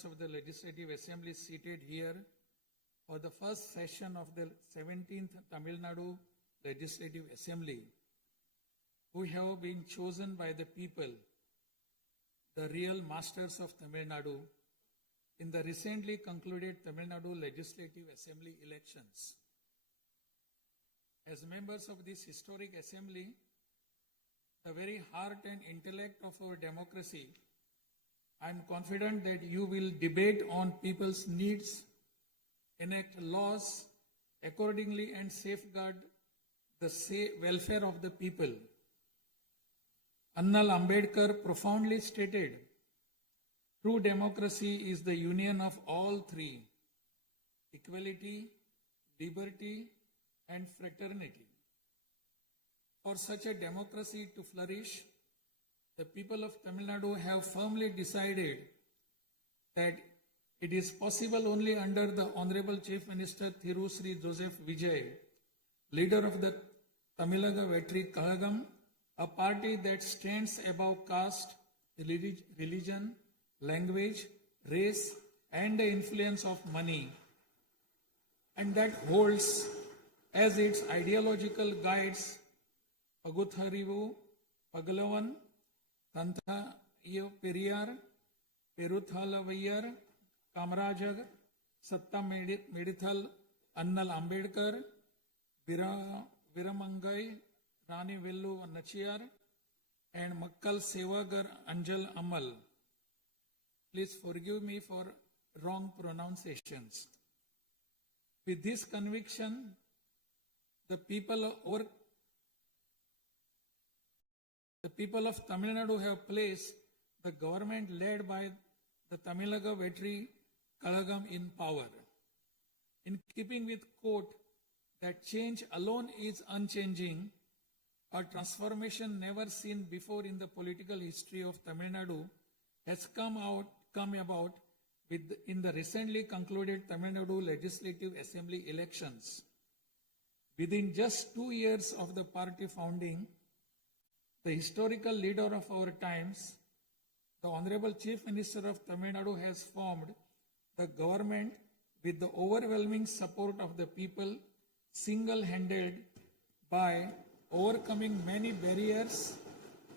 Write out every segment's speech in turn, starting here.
members of the Legislative Assembly seated here for the first session of the 17th Tamil Nadu Legislative Assembly, who have been chosen by the people, the real masters of Tamil Nadu, in the recently concluded Tamil Nadu Legislative Assembly elections. As members of this historic assembly, the very heart and intellect of our democracy, I am confident that you will debate on people's needs, enact laws accordingly, and safeguard the welfare of the people. Annal Ambedkar profoundly stated, true democracy is the union of all three: equality, liberty, and fraternity. For such a democracy to flourish, the people of Tamil Nadu have firmly decided that it is possible only under the Honorable Chief Minister Thiru Sri Joseph Vijay, leader of the Tamilaga Vetri Kalagam, a party that stands above caste, religion, language, race, and the influence of money, and that holds as its ideological guides Pagutharivu, Pagalavan, Tantha Periyar, Peruthalavayar, Kamarajar, Satta Medithal, Annal Ambedkar, Viramangai, Rani Vellu Nachiyar, and Makkal Sevagar Anjal Amal. Please forgive me for wrong pronunciations. With this conviction, the people of Tamil Nadu have placed the government led by the Tamilaga Vetri Kalagam in power. In keeping with quote that change alone is unchanging, a transformation never seen before in the political history of Tamil Nadu has come about in the recently concluded Tamil Nadu Legislative Assembly elections. Within just 2 years of the party founding, the historical leader of our times, the Honorable Chief Minister of Tamil Nadu, has formed the government with the overwhelming support of the people, single-handed, by overcoming many barriers,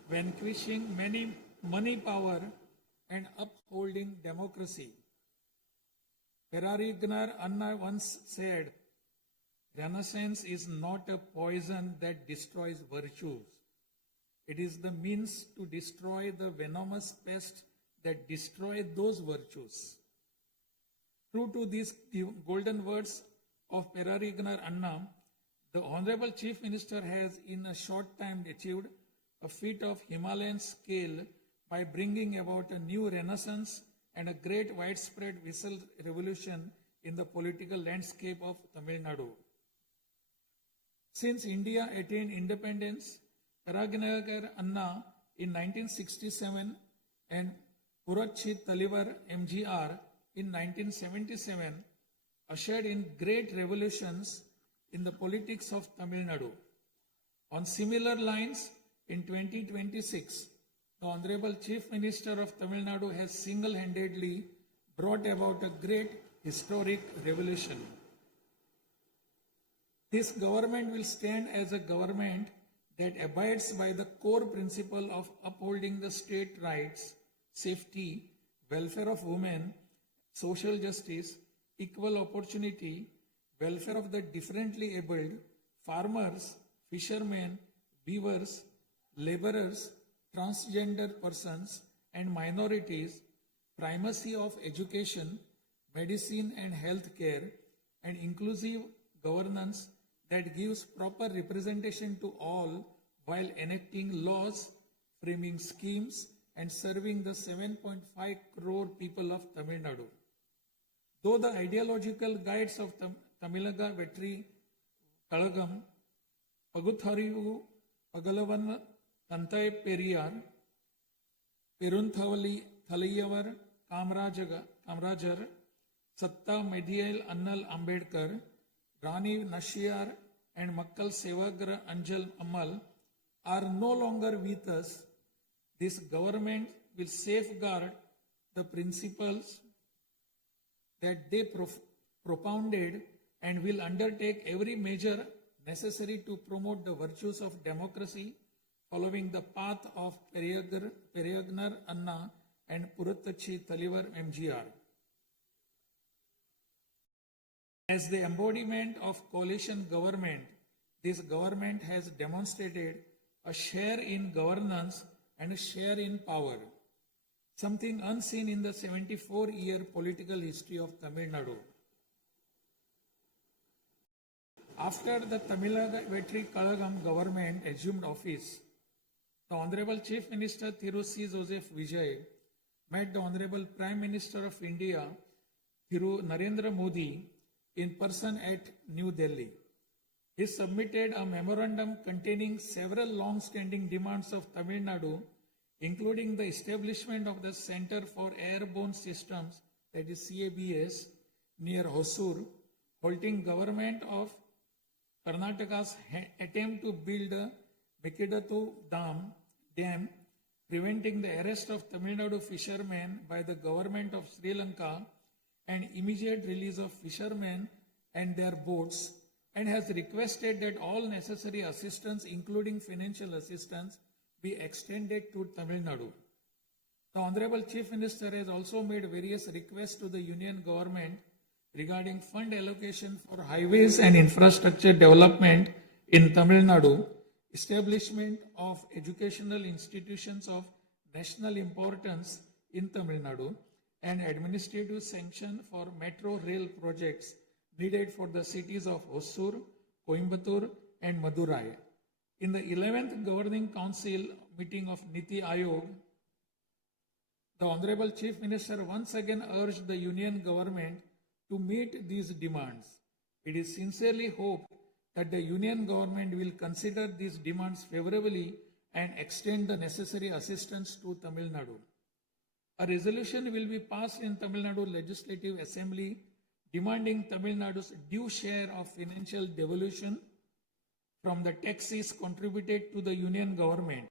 vanquishing many money power, and upholding democracy. Perarignar Anna once said, Renaissance is not a poison that destroys virtues. It is the means to destroy the venomous pest that destroys those virtues. True to these golden words of Perarignar Anna, the Honorable Chief Minister has in a short time achieved a feat of Himalayan scale by bringing about a new renaissance and a great widespread visual revolution in the political landscape of Tamil Nadu. Since India attained independence, Perarignar Anna in 1967 and Purachi Talivar MGR in 1977 ushered in great revolutions in the politics of Tamil Nadu. On similar lines, in 2026, the Honorable Chief Minister of Tamil Nadu has single-handedly brought about a great historic revolution. This government will stand as a government that abides by the core principle of upholding the state rights, safety, welfare of women, social justice, equal opportunity, welfare of the differently abled, farmers, fishermen, weavers, laborers, transgender persons, and minorities, primacy of education, medicine and health care, and inclusive governance that gives proper representation to all while enacting laws, framing schemes, and serving the 7.5 crore people of Tamil Nadu. Though the ideological guides of Tamilaga Vetri Kalagam, Pagutharivu, Pagalavan, Tantai Periyar, Perunthalavayar, Kamarajar, Satta Medial Annal Ambedkar, Rani Nachiyar, and Makkal Sevagar Anjal Amal are no longer with us, this government will safeguard the principles, that they propounded and will undertake every measure necessary to promote the virtues of democracy following the path of Periyagnar Anna and Purattachi Talivar MGR. As the embodiment of coalition government, this government has demonstrated a share in governance and a share in power, something unseen in the 74-year political history of Tamil Nadu. After the Tamilnaga Vetri Kalagam government assumed office, the Honorable Chief Minister Thiru C. Joseph Vijay met the Honorable Prime Minister of India, Thiru Narendra Modi, in person at New Delhi. He submitted a memorandum containing several long-standing demands of Tamil Nadu, including the establishment of the Center for Airborne Systems, that is CABS, near Hosur, halting government of Karnataka's attempt to build a Mekidatu Dam, preventing the arrest of Tamil Nadu fishermen by the government of Sri Lanka and immediate release of fishermen and their boats, and has requested that all necessary assistance, including financial assistance, be extended to Tamil Nadu. The Honorable Chief Minister has also made various requests to the Union government regarding fund allocation for highways and infrastructure development in Tamil Nadu, establishment of educational institutions of national importance in Tamil Nadu, and administrative sanction for metro rail projects needed for the cities of Hosur, Coimbatore, and Madurai. In the 11th Governing Council meeting of Niti Aayog, the Honorable Chief Minister once again urged the Union government to meet these demands. It is sincerely hoped that the Union government will consider these demands favorably and extend the necessary assistance to Tamil Nadu. A resolution will be passed in Tamil Nadu Legislative Assembly demanding Tamil Nadu's due share of financial devolution from the taxes contributed to the Union government.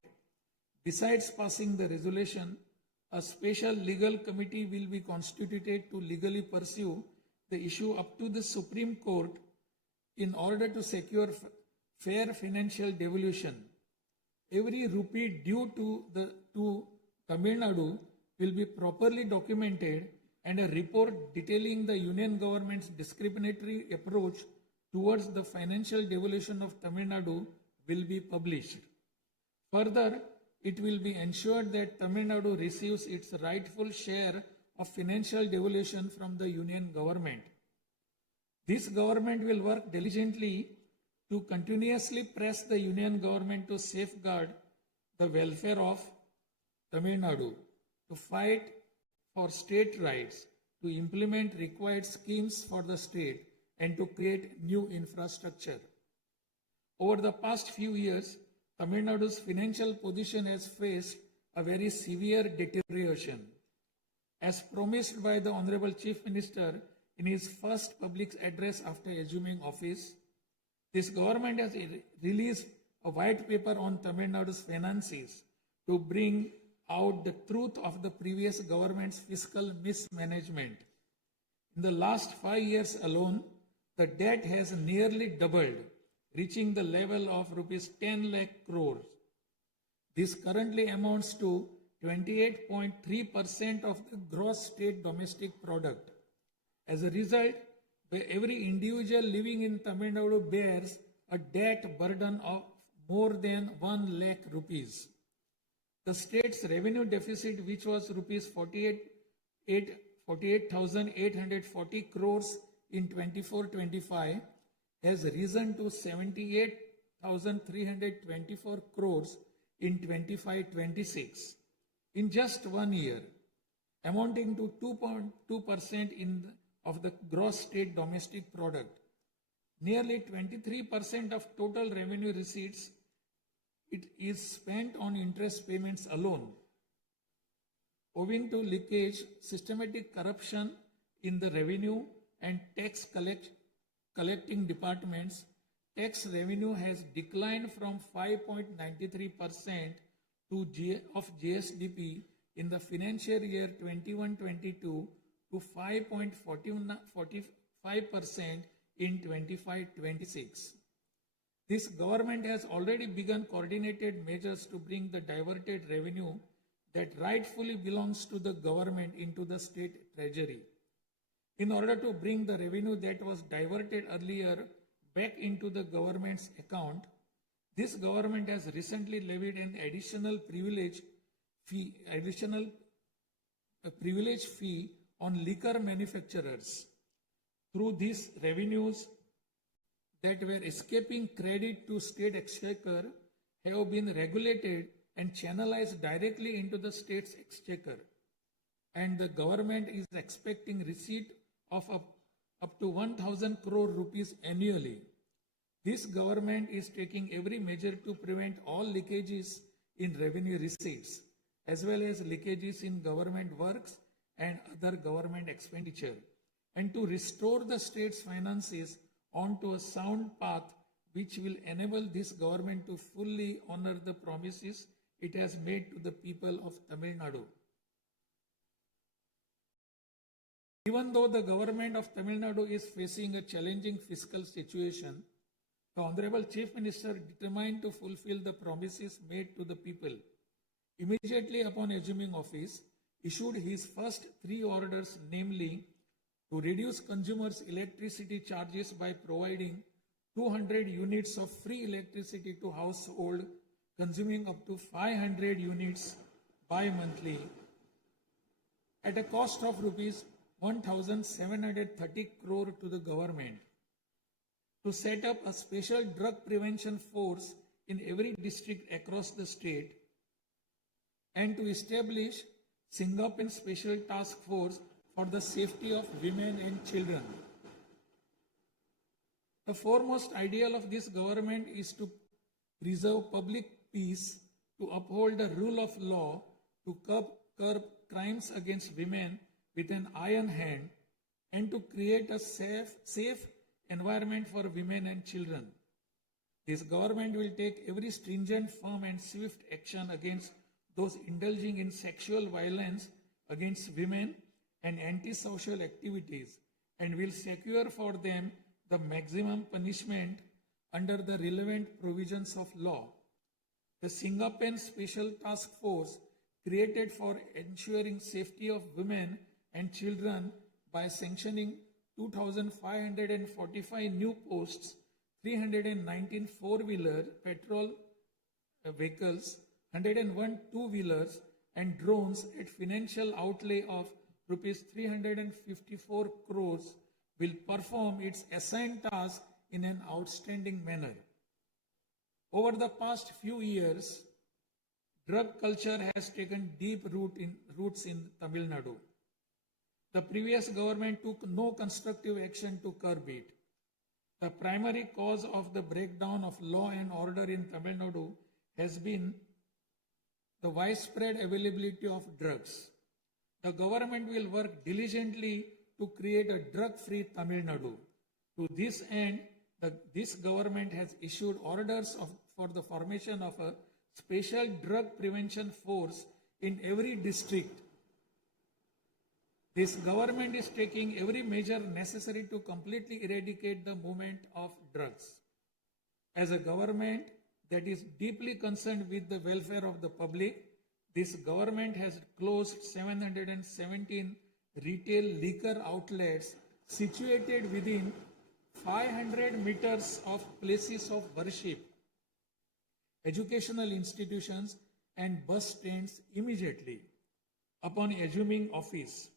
Besides passing the resolution, a special legal committee will be constituted to legally pursue the issue up to the Supreme Court in order to secure fair financial devolution. Every rupee due to Tamil Nadu will be properly documented, and a report detailing the Union government's discriminatory approach towards the financial devolution of Tamil Nadu will be published. Further, it will be ensured that Tamil Nadu receives its rightful share of financial devolution from the Union government. This government will work diligently to continuously press the Union government to safeguard the welfare of Tamil Nadu, to fight for state rights, to implement required schemes for the state, and to create new infrastructure. Over the past few years, Tamil Nadu's financial position has faced a very severe deterioration. As promised by the Honorable Chief Minister in his first public address after assuming office, this government has released a white paper on Tamil Nadu's finances to bring out the truth of the previous government's fiscal mismanagement. In the last 5 years alone, the debt has nearly doubled, reaching the level of rupees 10 lakh crores. This currently amounts to 28.3% of the gross state domestic product. As a result, every individual living in Tamil Nadu bears a debt burden of more than 1 lakh rupees. The state's revenue deficit, which was rupees 48,840 crores in 24-25, has risen to 78,324 crores in 25-26 in just 1 year, amounting to 2.2% of the gross state domestic product. Nearly 23% of total revenue receipts it is spent on interest payments alone. Owing to leakage, systematic corruption in the revenue and tax collecting departments, tax revenue has declined from 5.93% of GSDP in the financial year 21-22 to to 5.45% in 25-26. This government has already begun coordinated measures to bring the diverted revenue that rightfully belongs to the government into the state treasury. In order to bring the revenue that was diverted earlier back into the government's account, this government has recently levied an additional privilege fee on liquor manufacturers. Through these revenues that were escaping credit to state exchequer have been regulated and channelized directly into the state's exchequer. And the government is expecting receipt of up to 1,000 crore rupees annually. This government is taking every measure to prevent all leakages in revenue receipts, as well as leakages in government works and other government expenditure, and to restore the state's finances onto a sound path which will enable this government to fully honor the promises it has made to the people of Tamil Nadu. Even though the government of Tamil Nadu is facing a challenging fiscal situation, the Honorable Chief Minister, determined to fulfill the promises made to the people, immediately upon assuming office, issued his first 3 orders, namely, to reduce consumers' electricity charges by providing 200 units of free electricity to household consuming up to 500 units bi-monthly at a cost of rupees 1,730 crore to the government, to set up a special drug prevention force in every district across the state, and to establish Singaporean Special Task Force for the safety of women and children. The foremost ideal of this government is to preserve public peace, to uphold the rule of law, to curb crimes against women with an iron hand, and to create a safe environment for women and children. This government will take every stringent, firm, and swift action against those indulging in sexual violence against women and antisocial activities, and will secure for them the maximum punishment under the relevant provisions of law. The Singaporean Special Task Force, created for ensuring safety of women and children by sanctioning 2,545 new posts, 319 four-wheeler petrol vehicles, 101 two-wheelers, and drones at financial outlay of rupees 354 crores, will perform its assigned task in an outstanding manner. Over the past few years, drug culture has taken deep roots in Tamil Nadu. The previous government took no constructive action to curb it. The primary cause of the breakdown of law and order in Tamil Nadu has been the widespread availability of drugs. The government will work diligently to create a drug-free Tamil Nadu. To this end, this government has issued orders for the formation of a special drug prevention force in every district. This government is taking every measure necessary to completely eradicate the movement of drugs. As a government that is deeply concerned with the welfare of the public, this government has closed 717 retail liquor outlets situated within 500 meters of places of worship, educational institutions, and bus stands immediately upon assuming office.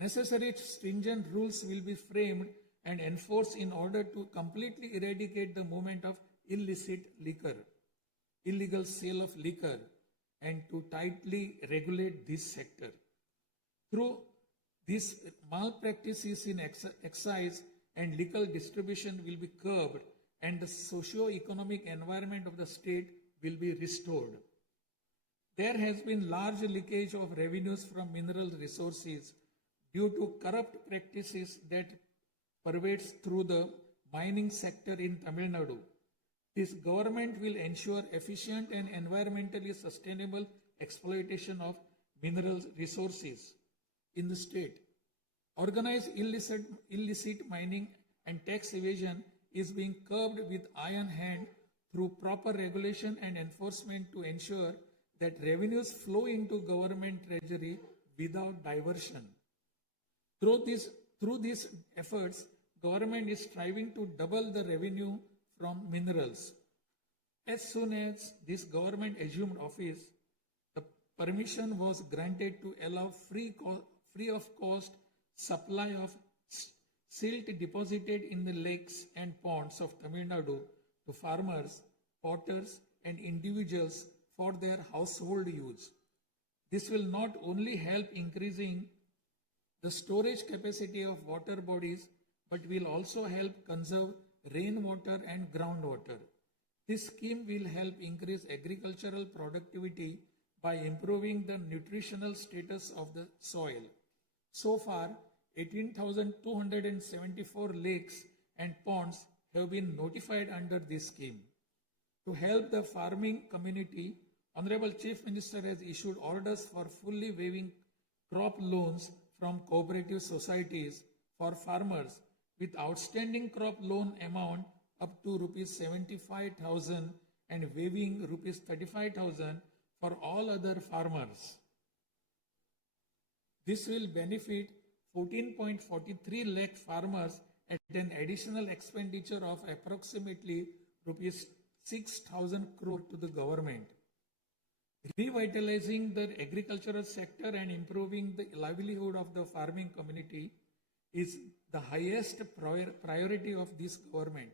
Necessary stringent rules will be framed and enforced in order to completely eradicate the movement of illicit liquor, illegal sale of liquor, and to tightly regulate this sector. Through these malpractices in excise and liquor distribution will be curbed, and the socio-economic environment of the state will be restored. There has been large leakage of revenues from mineral resources due to corrupt practices that pervades through the mining sector in Tamil Nadu. This government will ensure efficient and environmentally sustainable exploitation of mineral resources in the state. Organized illicit mining and tax evasion is being curbed with iron hand through proper regulation and enforcement to ensure that revenues flow into government treasury without diversion. Through these efforts, government is striving to double the revenue from minerals. As soon as this government assumed office, the permission was granted to allow free of cost supply of silt deposited in the lakes and ponds of Tamil Nadu to farmers, potters, and individuals for their household use. This will not only help increasing the storage capacity of water bodies, but will also help conserve rainwater and groundwater. This scheme will help increase agricultural productivity by improving the nutritional status of the soil. So far, 18,274 lakes and ponds have been notified under this scheme. To help the farming community, Honorable Chief Minister has issued orders for fully waiving crop loans from cooperative societies for farmers with outstanding crop loan amount up to rupees 75,000 and waiving rupees 35,000 for all other farmers. This will benefit 14.43 lakh farmers at an additional expenditure of approximately rupees 6,000 crore to the government. Revitalizing the agricultural sector and improving the livelihood of the farming community is the highest priority of this government.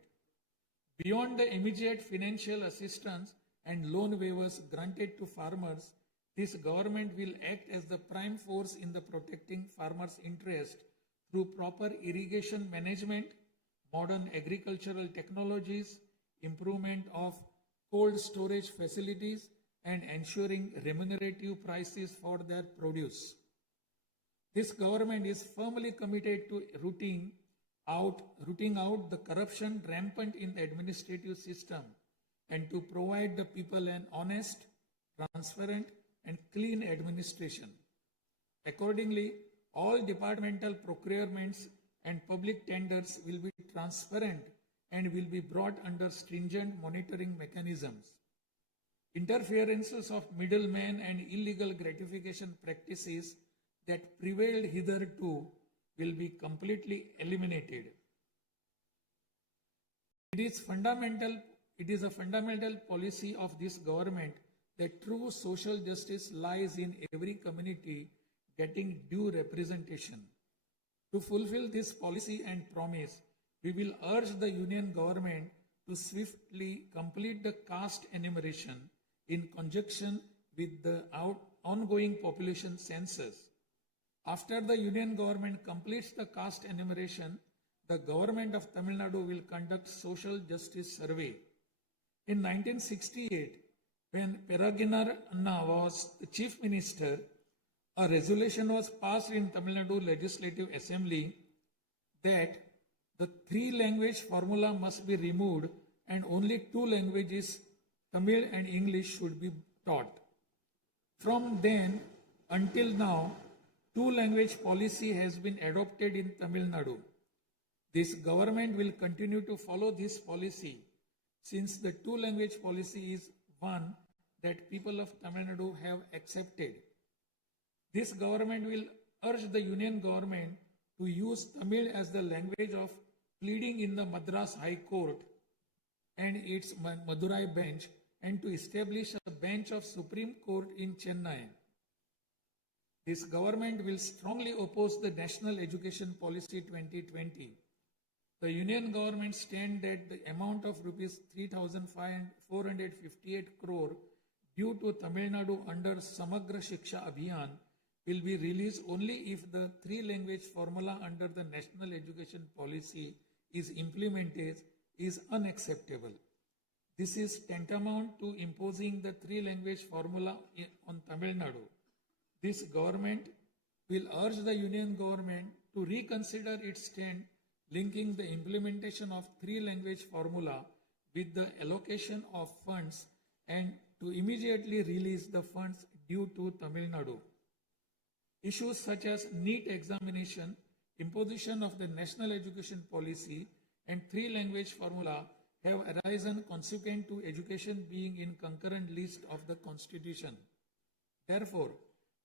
Beyond the immediate financial assistance and loan waivers granted to farmers, this government will act as the prime force in the protecting farmers' interest through proper irrigation management, modern agricultural technologies, improvement of cold storage facilities, and ensuring remunerative prices for their produce. This government is firmly committed to rooting out the corruption rampant in the administrative system and to provide the people an honest, transparent, and clean administration. Accordingly, all departmental procurements and public tenders will be transparent and will be brought under stringent monitoring mechanisms. Interferences of middlemen and illegal gratification practices that prevailed hitherto will be completely eliminated. It is a fundamental policy of this government that true social justice lies in every community getting due representation. To fulfill this policy and promise, we will urge the Union government to swiftly complete the caste enumeration in conjunction with the ongoing population census. After the Union government completes the caste enumeration, the government of Tamil Nadu will conduct social justice survey. In 1968, when Peregrine Anna was the chief minister, a resolution was passed in Tamil Nadu Legislative Assembly that the 3-language formula must be removed and only 2 languages, Tamil and English, should be taught. From then until now, 2-language policy has been adopted in Tamil Nadu. This government will continue to follow this policy since the 2-language policy is one that people of Tamil Nadu have accepted. This government will urge the Union government to use Tamil as the language of pleading in the Madras High Court and its Madurai bench, and to establish a bench of Supreme Court in Chennai. This government will strongly oppose the National Education Policy 2020. The Union government stand that the amount of rupees 3,458 crore due to Tamil Nadu under Samagra Shiksha Abhiyan will be released only if the 3-language formula under the National Education Policy is implemented is unacceptable. This is tantamount to imposing the 3-language formula on Tamil Nadu. This government will urge the Union government to reconsider its stand linking the implementation of 3-language formula with the allocation of funds and to immediately release the funds due to Tamil Nadu. Issues such as NEET examination, imposition of the national education policy, and three-language formula have arisen consequent to education being in concurrent list of the Constitution. Therefore,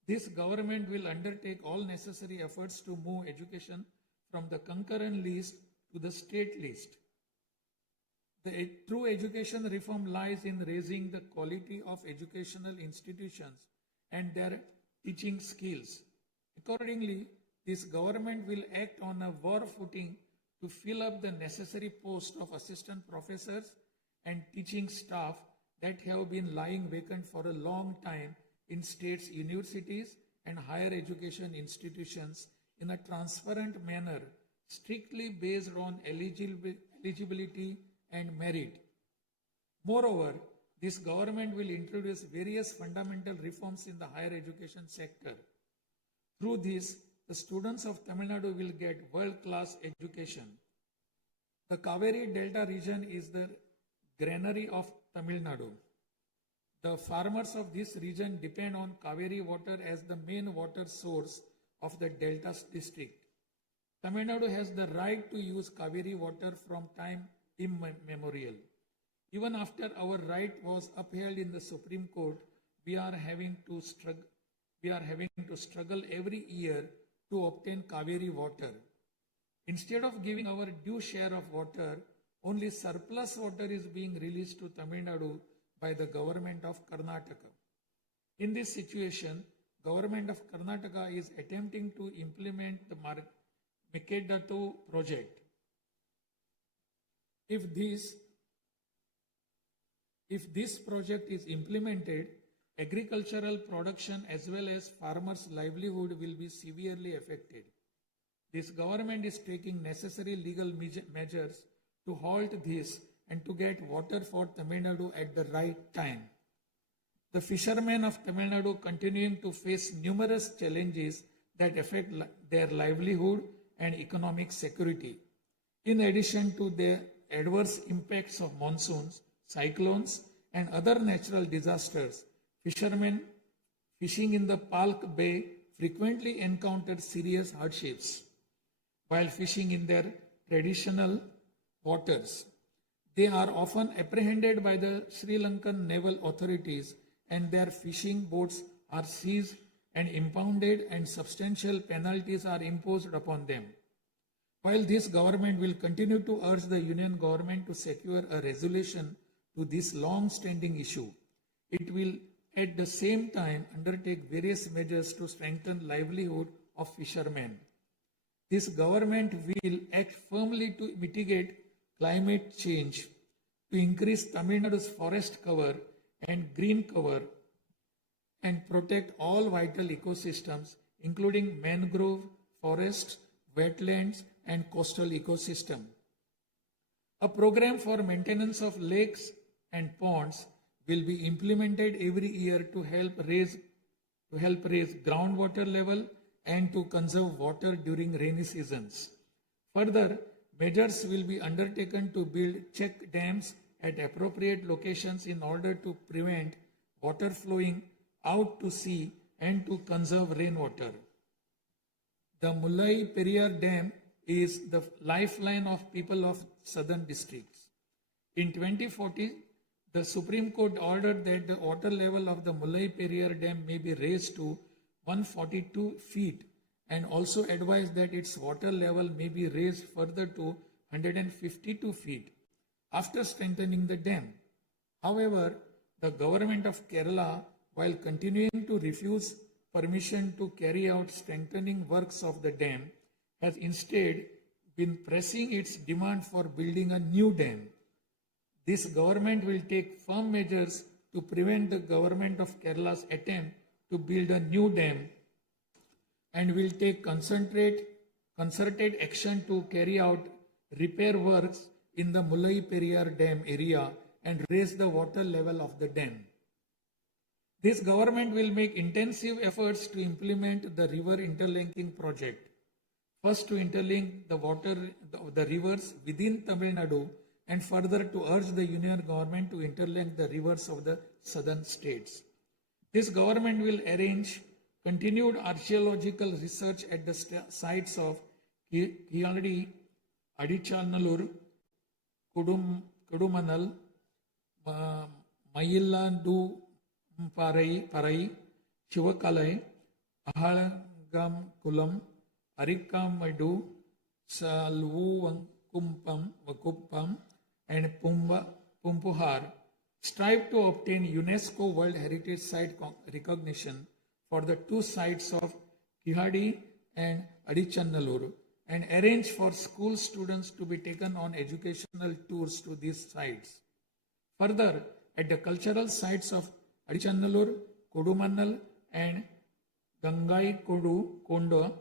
this government will undertake all necessary efforts to move education from the concurrent list to the state list. The true education reform lies in raising the quality of educational institutions and their teaching skills. Accordingly, this government will act on a war footing to fill up the necessary posts of assistant professors and teaching staff that have been lying vacant for a long time in states' universities and higher education institutions in a transparent manner, strictly based on eligibility and merit. Moreover, this government will introduce various fundamental reforms in the higher education sector. Through this, the students of Tamil Nadu will get world-class education. The Kaveri Delta region is the granary of Tamil Nadu. The farmers of this region depend on Kaveri water as the main water source of the Delta district. Tamil Nadu has the right to use Kaveri water from time immemorial. Even after our right was upheld in the Supreme Court, we are having to struggle every year to obtain Kaveri water. Instead of giving our due share of water, only surplus water is being released to Tamil Nadu by the government of Karnataka. In this situation, government of Karnataka is attempting to implement the Mekedatu project. If this project is implemented, agricultural production as well as farmers' livelihood will be severely affected. This government is taking necessary legal measures to halt this and to get water for Tamil Nadu at the right time. The fishermen of Tamil Nadu continuing to face numerous challenges that affect their livelihood and economic security. In addition to the adverse impacts of monsoons, cyclones, and other natural disasters, fishermen fishing in the Palk Bay frequently encounter serious hardships while fishing in their traditional waters. They are often apprehended by the Sri Lankan naval authorities and their fishing boats are seized and impounded and substantial penalties are imposed upon them. While this government will continue to urge the union government to secure a resolution to this long-standing issue, it will at the same time undertake various measures to strengthen livelihood of fishermen. This government will act firmly to mitigate climate change, to increase Tamil Nadu's forest cover and green cover, and protect all vital ecosystems, including mangrove, forests, wetlands, and coastal ecosystem. A program for maintenance of lakes and ponds will be implemented every year to help raise groundwater level and to conserve water during rainy seasons. Further, measures will be undertaken to build check dams at appropriate locations in order to prevent water flowing out to sea and to conserve rainwater. The Mullai Periyar Dam is the lifeline of people of southern districts. In 2040, the Supreme Court ordered that the water level of the Mullai Periyar Dam may be raised to 142 feet and also advised that its water level may be raised further to 152 feet after strengthening the dam. However, the government of Kerala, while continuing to refuse permission to carry out strengthening works of the dam, has instead been pressing its demand for building a new dam. This government will take firm measures to prevent the government of Kerala's attempt to build a new dam and will take concerted action to carry out repair works in the Mullai Periyar Dam area and raise the water level of the dam. This government will make intensive efforts to implement the river interlinking project. First, to interlink the rivers within Tamil Nadu, and further to urge the union government to interlink the rivers of the southern states. This government will arrange continued archaeological research at the sites of Kiyadi, Adichanalur, Kudumanal, Mayillandu Parai, Chivakalai, Ahalagam Kulam, Arikamadu, Vakuppam, and Pumpuhar strive to obtain UNESCO World Heritage Site recognition for the two sites of Kihadi and Adichanallur and arrange for school students to be taken on educational tours to these sites. Further, at the cultural sites of Adichanallur, Kodumannal, and Gangai Kondo,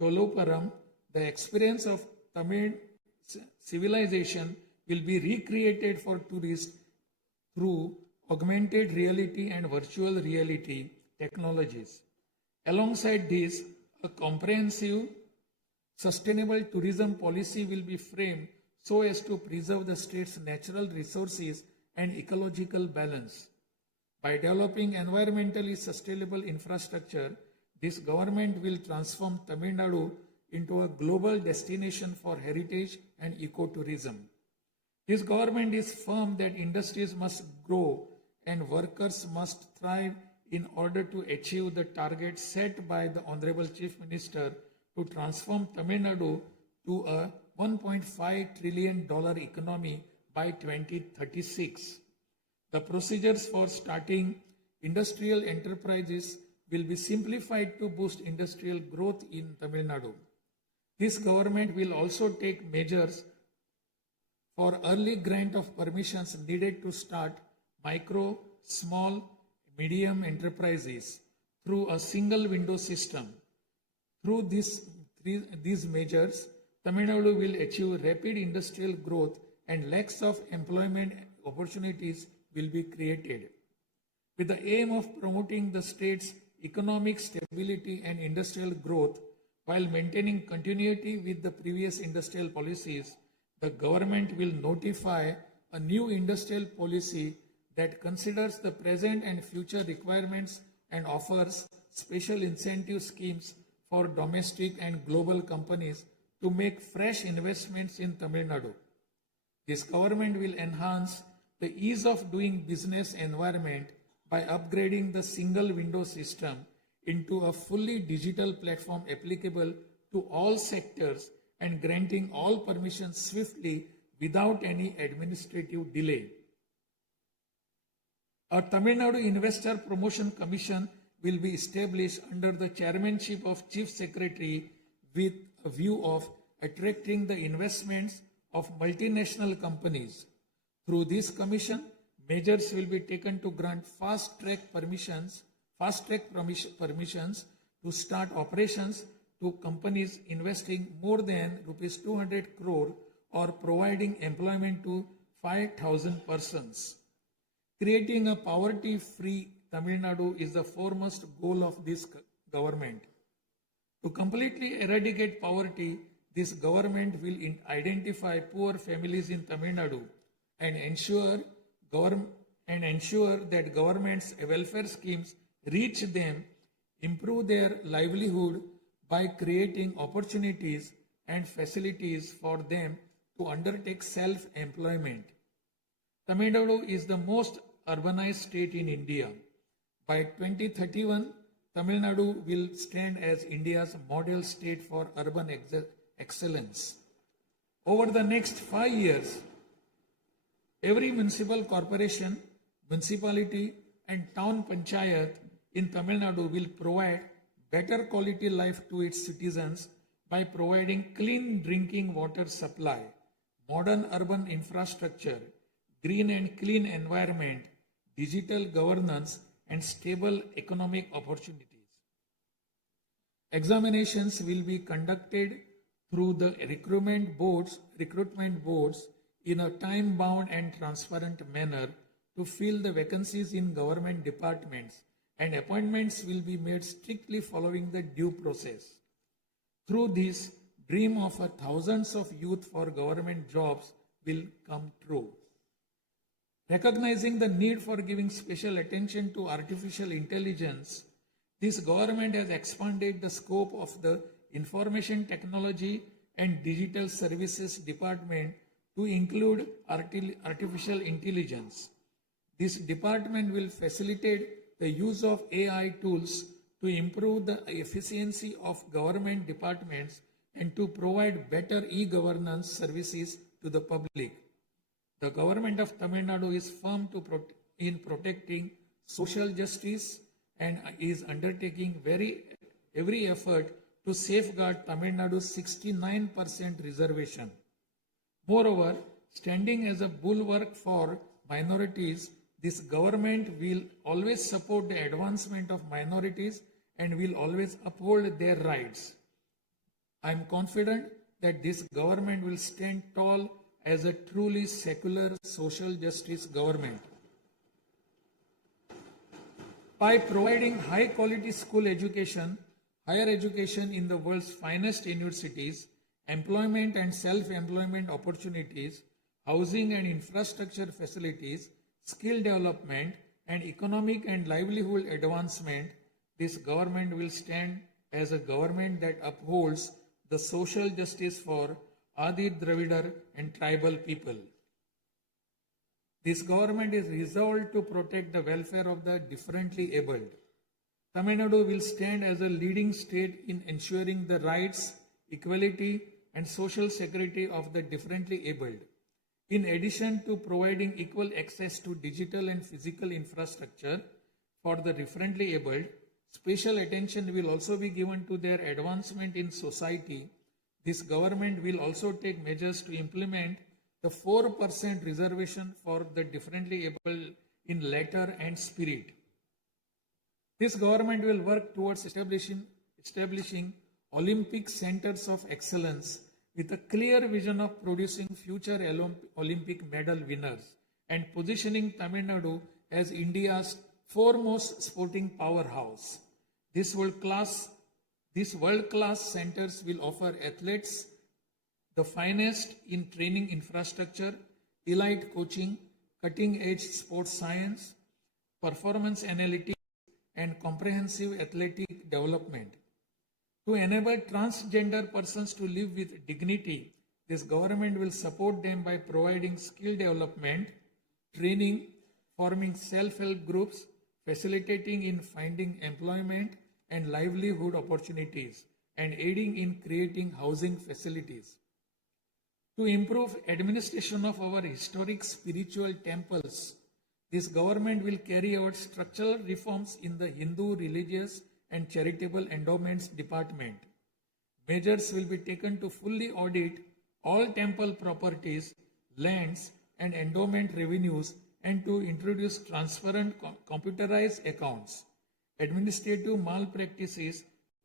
Choluparam, the experience of Tamil civilization will be recreated for tourists through augmented reality and virtual reality technologies. Alongside this, a comprehensive, sustainable tourism policy will be framed so as to preserve the state's natural resources and ecological balance. By developing environmentally sustainable infrastructure, this government will transform Tamil Nadu into a global destination for heritage and ecotourism. This government is firm that industries must grow and workers must thrive in order to achieve the target set by the Honorable Chief Minister to transform Tamil Nadu to a $1.5 trillion economy by 2036. The procedures for starting industrial enterprises will be simplified to boost industrial growth in Tamil Nadu. This government will also take measures for early grant of permissions needed to start micro, small, medium enterprises through a single window system. Through these measures, Tamil Nadu will achieve rapid industrial growth and lakhs of employment opportunities will be created. With the aim of promoting the state's economic stability and industrial growth while maintaining continuity with the previous industrial policies, the government will notify a new industrial policy that considers the present and future requirements and offers special incentive schemes for domestic and global companies to make fresh investments in Tamil Nadu. This government will enhance the ease of doing business environment by upgrading the single window system into a fully digital platform applicable to all sectors and granting all permissions swiftly without any administrative delay. A Tamil Nadu Investor Promotion Commission will be established under the chairmanship of Chief Secretary with a view of attracting the investments of multinational companies. Through this commission, measures will be taken to grant fast-track permissions to start operations to companies investing more than Rs 200 crore or providing employment to 5,000 persons. Creating a poverty-free Tamil Nadu is the foremost goal of this government. To completely eradicate poverty, this government will identify poor families in Tamil Nadu and ensure that government's welfare schemes reach them, improve their livelihood by creating opportunities and facilities for them to undertake self-employment. Tamil Nadu is the most urbanized state in India. By 2031, Tamil Nadu will stand as India's model state for urban excellence. Over the next 5 years, every municipal corporation, municipality, and town panchayat in Tamil Nadu will provide better quality life to its citizens by providing clean drinking water supply, modern urban infrastructure, green and clean environment, digital governance, and stable economic opportunities. Examinations will be conducted through the recruitment boards in a time-bound and transparent manner to fill the vacancies in government departments, and appointments will be made strictly following the due process. Through this, dream of thousands of youth for government jobs will come true. Recognizing the need for giving special attention to artificial intelligence, this government has expanded the scope of the information technology and Digital Services Department to include artificial intelligence. This department will facilitate the use of AI tools to improve the efficiency of government departments and to provide better e-governance services to the public. The government of Tamil Nadu is firm in protecting social justice and is undertaking every effort to safeguard Tamil Nadu's 69% reservation. Moreover, standing as a bulwark for minorities, this government will always support the advancement of minorities and will always uphold their rights. I am confident that this government will stand tall as a truly secular social justice government. By providing high quality school education, higher education in the world's finest universities, employment and self-employment opportunities, housing and infrastructure facilities, skill development, and economic and livelihood advancement, this government will stand as a government that upholds the social justice for Adi Dravidar and tribal people. This government is resolved to protect the welfare of the differently abled. Tamil Nadu will stand as a leading state in ensuring the rights, equality, and social security of the differently abled. In addition to providing equal access to digital and physical infrastructure for the differently abled, special attention will also be given to their advancement in society. This government will also take measures to implement the 4% reservation for the differently able in letter and spirit. This government will work towards establishing Olympic centers of excellence with a clear vision of producing future Olympic medal winners and positioning Tamil Nadu as India's foremost sporting powerhouse. These world-class centers will offer athletes the finest in training infrastructure, elite coaching, cutting-edge sports science, performance analytics, and comprehensive athletic development. To enable transgender persons to live with dignity, this government will support them by providing skill development, training, forming self-help groups, facilitating in finding employment and livelihood opportunities, and aiding in creating housing facilities. To improve administration of our historic spiritual temples, this government will carry out structural reforms in the Hindu religious and charitable endowments department. Measures will be taken to fully audit all temple properties, lands, and endowment revenues and to introduce transparent computerized accounts. Administrative malpractices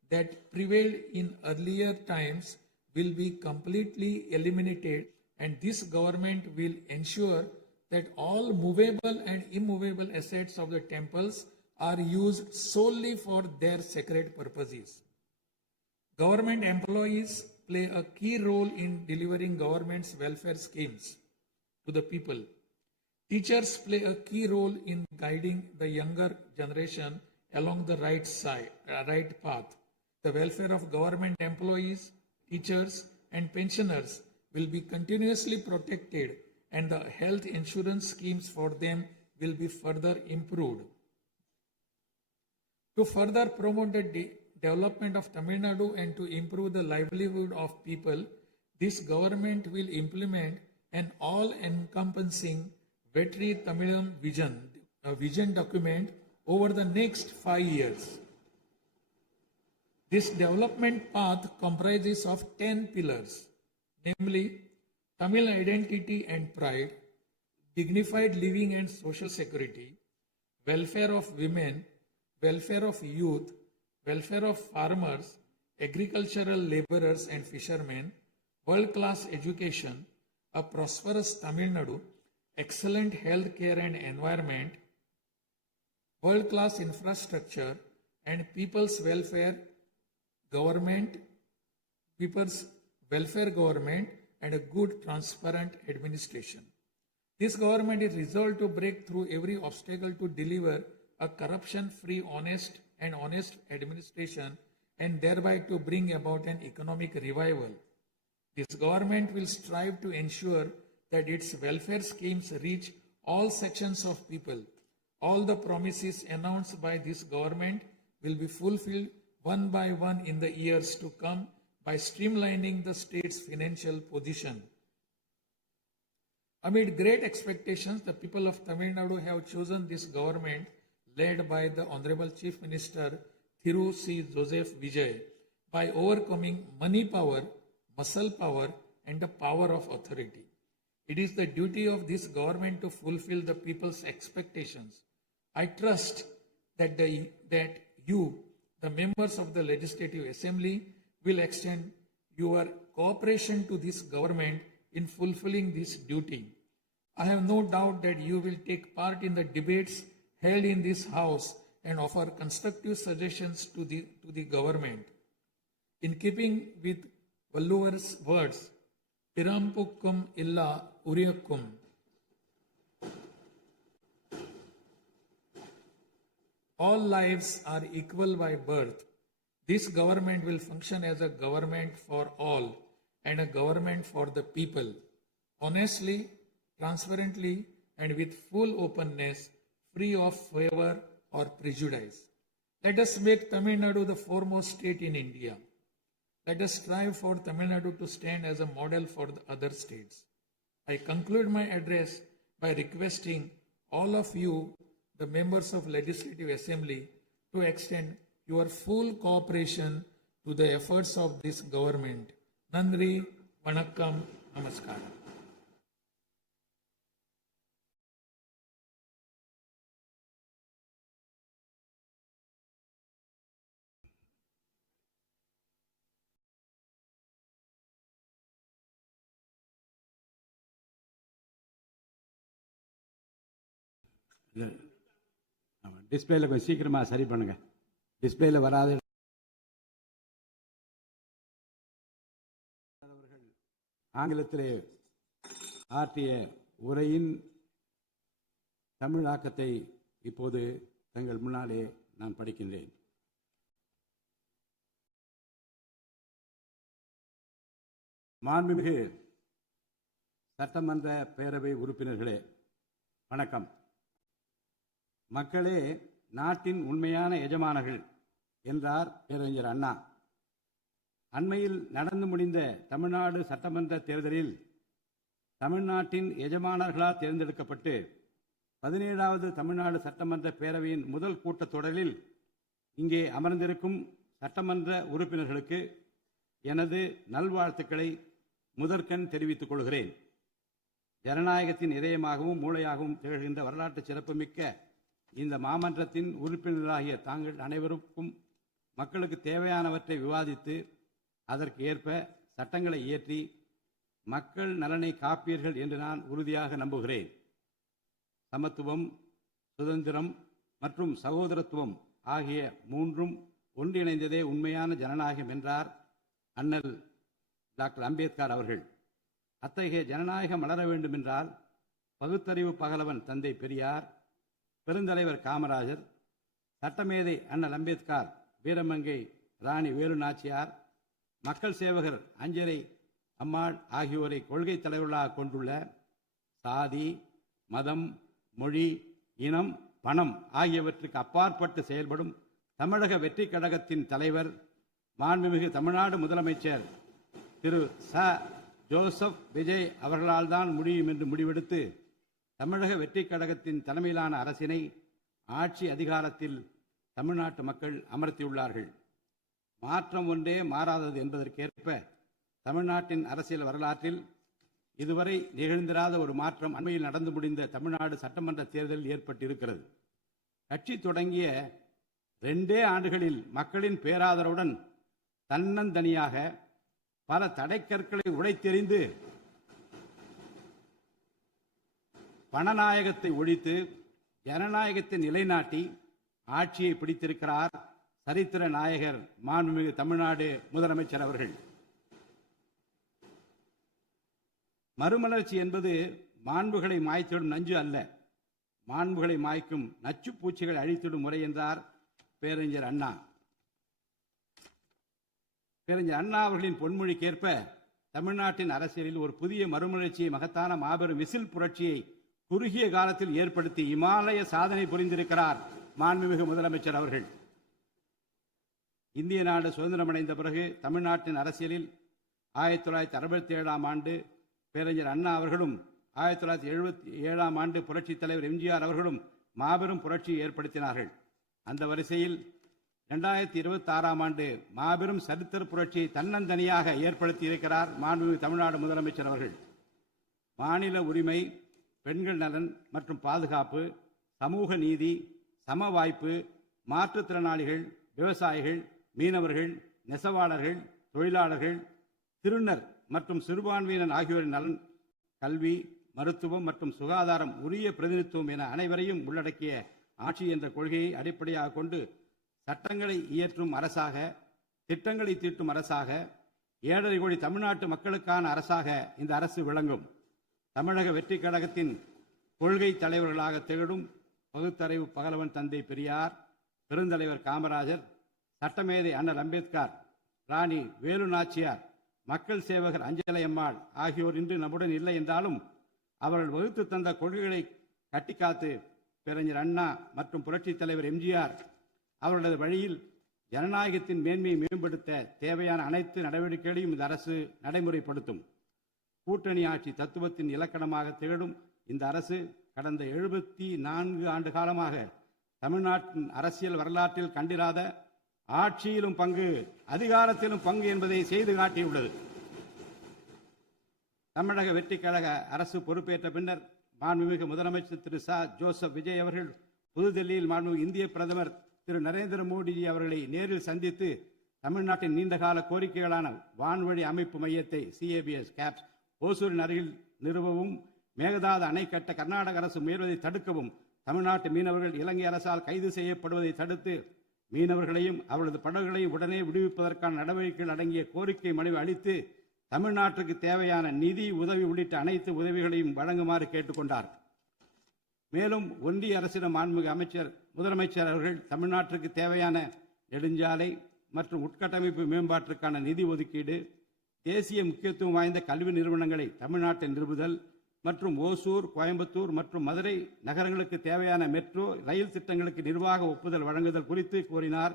that prevailed in earlier times will be completely eliminated, and this government will ensure that all movable and immovable assets of the temples are used solely for their sacred purposes. Government employees play a key role in delivering government's welfare schemes to the people. Teachers play a key role in guiding the younger generation along the right path. The welfare of government employees, teachers, and pensioners will be continuously protected, and the health insurance schemes for them will be further improved. To further promote the development of Tamil Nadu and to improve the livelihood of people, this government will implement an all-encompassing Vetri Tamilam vision document over the next 5 years. This development path comprises of 10 pillars, namely Tamil identity and pride, dignified living and social security, welfare of women, welfare of youth, welfare of farmers, agricultural laborers and fishermen, world-class education, a prosperous Tamil Nadu, excellent health care and environment, world-class infrastructure, and people's welfare government, and a good transparent administration. This government is resolved to break through every obstacle to deliver a corruption-free, honest administration and thereby to bring about an economic revival. This government will strive to ensure that its welfare schemes reach all sections of people. All the promises announced by this government will be fulfilled one by one in the years to come by streamlining the state's financial position. Amid great expectations, the people of Tamil Nadu have chosen this government led by the Honorable Chief Minister Thiru C. Joseph Vijay by overcoming money power, muscle power, and the power of authority. It is the duty of this government to fulfill the people's expectations. I trust that you, the members of the Legislative Assembly, will extend your cooperation to this government in fulfilling this duty. I have no doubt that you will take part in the debates held in this House and offer constructive suggestions to the government. In keeping with Valluvar's words, Pirampukkum illa Uriyakkum. All lives are equal by birth. This government will function as a government for all and a government for the people. Honestly, transparently, and with full openness, free of favor or prejudice. Let us make Tamil Nadu the foremost state in India. Let us strive for Tamil Nadu to stand as a model for the other states. I conclude my address by requesting all of you, the members of Legislative Assembly, to extend your full cooperation to the efforts of this government. Nandri, Vanakkam, Namaskaram. டிஸ்பிளேல கொஞ்சம் சீக்கிரமா சரி பண்ணுங்க. டிஸ்பிளேல வராது. ஆங்கிலத்திலே ஆற்றிய உரையின் தமிழாக்கத்தை இப்போது தங்கள் முன்னாலே நான் படிக்கின்றேன். மாண்புமிகு சட்டமன்ற பேரவை உறுப்பினர்களே, வணக்கம். மக்களே நாட்டின் உண்மையான எஜமானர்கள் என்றார் பேரறிஞர் அண்ணா. அண்மையில் நடந்து முடிந்த தமிழ்நாடு சட்டமன்ற தேர்தலில் தமிழ்நாட்டின் எஜமானர்களால் தேர்ந்தெடுக்கப்பட்டு 17வது தமிழ்நாடு சட்டமன்ற பேரவையின் முதல் கூட்டத்தொடரில் இங்கே அமர்ந்திருக்கும் சட்டமன்ற உறுப்பினர்களுக்கு எனது நல்வாழ்த்துக்களை முதற்கண் தெரிவித்துக் கொள்கிறேன். ஜனநாயகத்தின் இதயமாகவும் மூளையாகவும் திகழ்கின்ற வரலாற்று சிறப்புமிக்க இந்த மாமன்றத்தின் உறுப்பினர்களாகிய தாங்கள் அனைவருக்கும் மக்களுக்கு தேவையானவற்றை விவாதித்து அதற்கு ஏற்ப சட்டங்களை இயற்றி மக்கள் நலனை காப்பீர்கள் என்று நான் உறுதியாக நம்புகிறேன். சமத்துவம், சுதந்திரம் மற்றும் சகோதரத்துவம் ஆகிய மூன்றும் ஒன்றிணைந்ததே உண்மையான ஜனநாயகம் என்றார் அண்ணல் டாக்டர் அம்பேத்கர் அவர்கள். அத்தகைய ஜனநாயகம் மலர வேண்டும் என்றால் பகுத்தறிவு பகலவன் தந்தை பெரியார், பெருந்தலைவர் காமராஜர், சட்டமேதை அண்ணல் அம்பேத்கர், வீரமங்கை ராணி வேலு நாச்சியார், மக்கள் சேவகர் அஞ்சரை அம்மாள் ஆகியோரை கொள்கை தலைவர்களாக கொண்டுள்ள சாதி, மதம், மொழி, இனம், பணம் ஆகியவற்றுக்கு அப்பாற்பட்டு செயல்படும் தமிழக வெற்றி கழகத்தின் தலைவர் மாண்புமிகு தமிழ்நாடு முதலமைச்சர் திரு ச. ஜோசப் விஜய் அவர்களால் தான் முடியும் என்று முடிவெடுத்து தமிழக வெற்றி கழகத்தின் தலைமையிலான அரசினை ஆட்சி அதிகாரத்தில் தமிழ்நாட்டு மக்கள் அமர்த்தியுள்ளார்கள். மாற்றம் ஒன்றே மாறாதது என்பதற்கேற்ப தமிழ்நாட்டின் அரசியல் வரலாற்றில் இதுவரை நிகழ்ந்திராத ஒரு மாற்றம் அண்மையில் நடந்து முடிந்த தமிழ்நாடு சட்டமன்ற தேர்தலில் ஏற்பட்டிருக்கிறது. கட்சி தொடங்கிய 2 ஆண்டுகளில் மக்களின் பேராதரவுடன் தன்னந்தனியாக பல தடைக்கற்களை உடைத்தெறிந்து பணநாயகத்தை ஒழித்து ஜனநாயகத்தை நிலைநாட்டி ஆட்சியை பிடித்திருக்கிறார் சரித்திர நாயகர் மாண்புமிகு தமிழ்நாடு முதலமைச்சர் அவர்கள். மறுமலர்ச்சி என்பது மாண்புகளை மாய்த்திடும் நஞ்சு அல்ல, மாண்புகளை மாய்க்கும் நச்சு பூச்சிகளை அழித்திடும் முறை என்றார் பேரறிஞர் அண்ணா. பேரறிஞர் அண்ணா அவர்களின் பொன்மொழிக்கேற்ப தமிழ்நாட்டின் அரசியலில் ஒரு புதிய மறுமலர்ச்சியை, மகத்தான மாபெரும் விசில் புரட்சியை குறுகிய காலத்தில் ஏற்படுத்தி இமாலய சாதனை புரிந்திருக்கிறார் மாண்புமிகு முதலமைச்சர் அவர்கள். இந்திய நாடு சுதந்திரமடைந்த பிறகு தமிழ்நாட்டின் அரசியலில் 1967ஆம் ஆண்டு பேரறிஞர் அண்ணா அவர்களும் 1977ஆம் ஆண்டு புரட்சித் தலைவர் எம்ஜிஆர் அவர்களும் மாபெரும் புரட்சியை ஏற்படுத்தினார்கள். அந்த வரிசையில் 2026ஆம் ஆண்டு மாபெரும் சரித்திர புரட்சியை தன்னந்தனியாக ஏற்படுத்தி இருக்கிறார் மாண்புமிகு தமிழ்நாடு முதலமைச்சர் அவர்கள். மாநில உரிமை, பெண்கள் நலன் மற்றும் பாதுகாப்பு, சமூக நீதி, சம வாய்ப்பு, மாற்றுத்திறனாளிகள், விவசாயிகள், மீனவர்கள், நெசவாளர்கள், தொழிலாளர்கள், திருநர் மற்றும் சிறுபான்மையினர் ஆகியோரின் நலன், கல்வி, மருத்துவம் மற்றும் சுகாதாரம், உரிய பிரதிநிதித்துவம் என அனைவரையும் உள்ளடக்கிய ஆட்சி என்ற கொள்கையை அடிப்படையாக கொண்டு சட்டங்களை இயற்றும் அரசாக, திட்டங்களை தீட்டும் அரசாக, 7.5 கோடி தமிழ்நாட்டு மக்களுக்கான அரசாக இந்த அரசு விளங்கும். தமிழக வெற்றி கழகத்தின் கொள்கை தலைவர்களாக திகழும் பகுத்தறிவு பகலவன் தந்தை பெரியார், பெருந்தலைவர் காமராஜர், சட்டமேதை அண்ணல் அம்பேத்கர், ராணி வேலு நாச்சியார், மக்கள் சேவகர் அஞ்சலை அம்மாள் ஆகியோர் இன்று நம்முடன் இல்லை என்றாலும் அவர்கள் வகுத்து தந்த கொள்கைகளை கட்டிக்காத்து பேரறிஞர் அண்ணா மற்றும் புரட்சித் தலைவர் எம்ஜிஆர் அவர்களது வழியில் ஜனநாயகத்தின் மேன்மையை மேம்படுத்த தேவையான அனைத்து நடவடிக்கைகளையும் இந்த அரசு நடைமுறைப்படுத்தும். கூட்டணி ஆட்சி தத்துவத்தின் இலக்கணமாக திகழும் இந்த அரசு கடந்த 74 ஆண்டு காலமாக தமிழ்நாட்டின் அரசியல் வரலாற்றில் கண்டிராத ஆட்சியிலும் பங்கு, அதிகாரத்திலும் பங்கு என்பதை செய்து காட்டியுள்ளது. தமிழக வெற்றி கழக அரசு பொறுப்பேற்ற பின்னர் மாண்புமிகு முதலமைச்சர் திரு ஜோசப் விஜய் அவர்கள் புதுதில்லியில் மாண்புமிகு இந்திய பிரதமர் திரு நரேந்திர மோடிஜி அவர்களை நேரில் சந்தித்து தமிழ்நாட்டின் நீண்டகால கோரிக்கைகளான வான்வழி அமைப்பு மையத்தை CABS கேப்ஸ் ஓசூரின் அருகில் நிறுவவும், மேகதாது அணை கட்ட கர்நாடக அரசு முயல்வதை தடுக்கவும், தமிழ்நாட்டு மீனவர்கள் இலங்கை அரசால் கைது செய்யப்படுவதை தடுத்து மீனவர்களையும் அவரது படகுகளையும் உடனே விடுவிப்பதற்கான நடவடிக்கைகள் அடங்கிய கோரிக்கை மனுவை அளித்து தமிழ்நாட்டுக்கு தேவையான நிதி உதவி உள்ளிட்ட அனைத்து உதவிகளையும் வழங்குமாறு கேட்டுக்கொண்டார். மேலும் ஒன்றிய அரசிடம் மாண்புமிகு முதலமைச்சர் அவர்கள் தமிழ்நாட்டிற்கு தேவையான நெடுஞ்சாலை மற்றும் உட்கட்டமைப்பு மேம்பாட்டிற்கான நிதி ஒதுக்கீடு, தேசிய முக்கியத்துவம் வாய்ந்த கல்வி நிறுவனங்களை தமிழ்நாட்டில் நிறுவுதல் மற்றும் ஓசூர், கோயம்புத்தூர் மற்றும் மதுரை நகரங்களுக்கு தேவையான மெட்ரோ ரயில் திட்டங்களுக்கு நிர்வாக ஒப்புதல் வழங்குதல் குறித்து கோரினார்.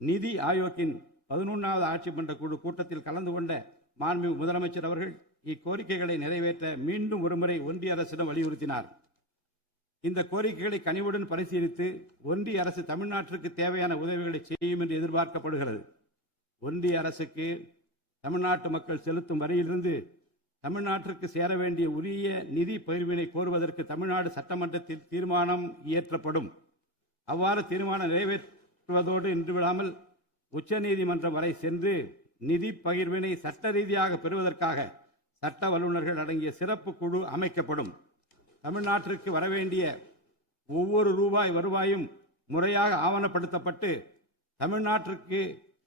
நிதி ஆயோக்கின் 11வது ஆட்சி மன்ற குழு கூட்டத்தில் கலந்து கொண்ட மாண்புமிகு முதலமைச்சர் அவர்கள் இக்கோரிக்கைகளை நிறைவேற்ற மீண்டும் ஒருமுறை ஒன்றிய அரசிடம் வலியுறுத்தினார். இந்த கோரிக்கைகளை கனிவுடன் பரிசீலித்து ஒன்றிய அரசு தமிழ்நாட்டிற்கு தேவையான உதவிகளை செய்யும் என்று எதிர்பார்க்கப்படுகிறது. ஒன்றிய அரசுக்கு தமிழ்நாட்டு மக்கள் செலுத்தும் வரியிலிருந்து தமிழ்நாட்டிற்கு சேர வேண்டிய உரிய நிதி பகிர்வினை கோருவதற்கு தமிழ்நாடு சட்டமன்றத்தில் தீர்மானம் இயற்றப்படும். அவ்வாறு தீர்மானம் நிறைவேற்றுவதோடு நின்றுவிடாமல் உச்சநீதிமன்றம் வரை சென்று நிதி பகிர்வினை சட்ட ரீதியாக பெறுவதற்காக சட்ட வல்லுநர்கள் அடங்கிய சிறப்பு குழு அமைக்கப்படும். தமிழ்நாட்டிற்கு வரவேண்டிய ஒவ்வொரு ரூபாய் வருவாயும் முறையாக ஆவணப்படுத்தப்பட்டு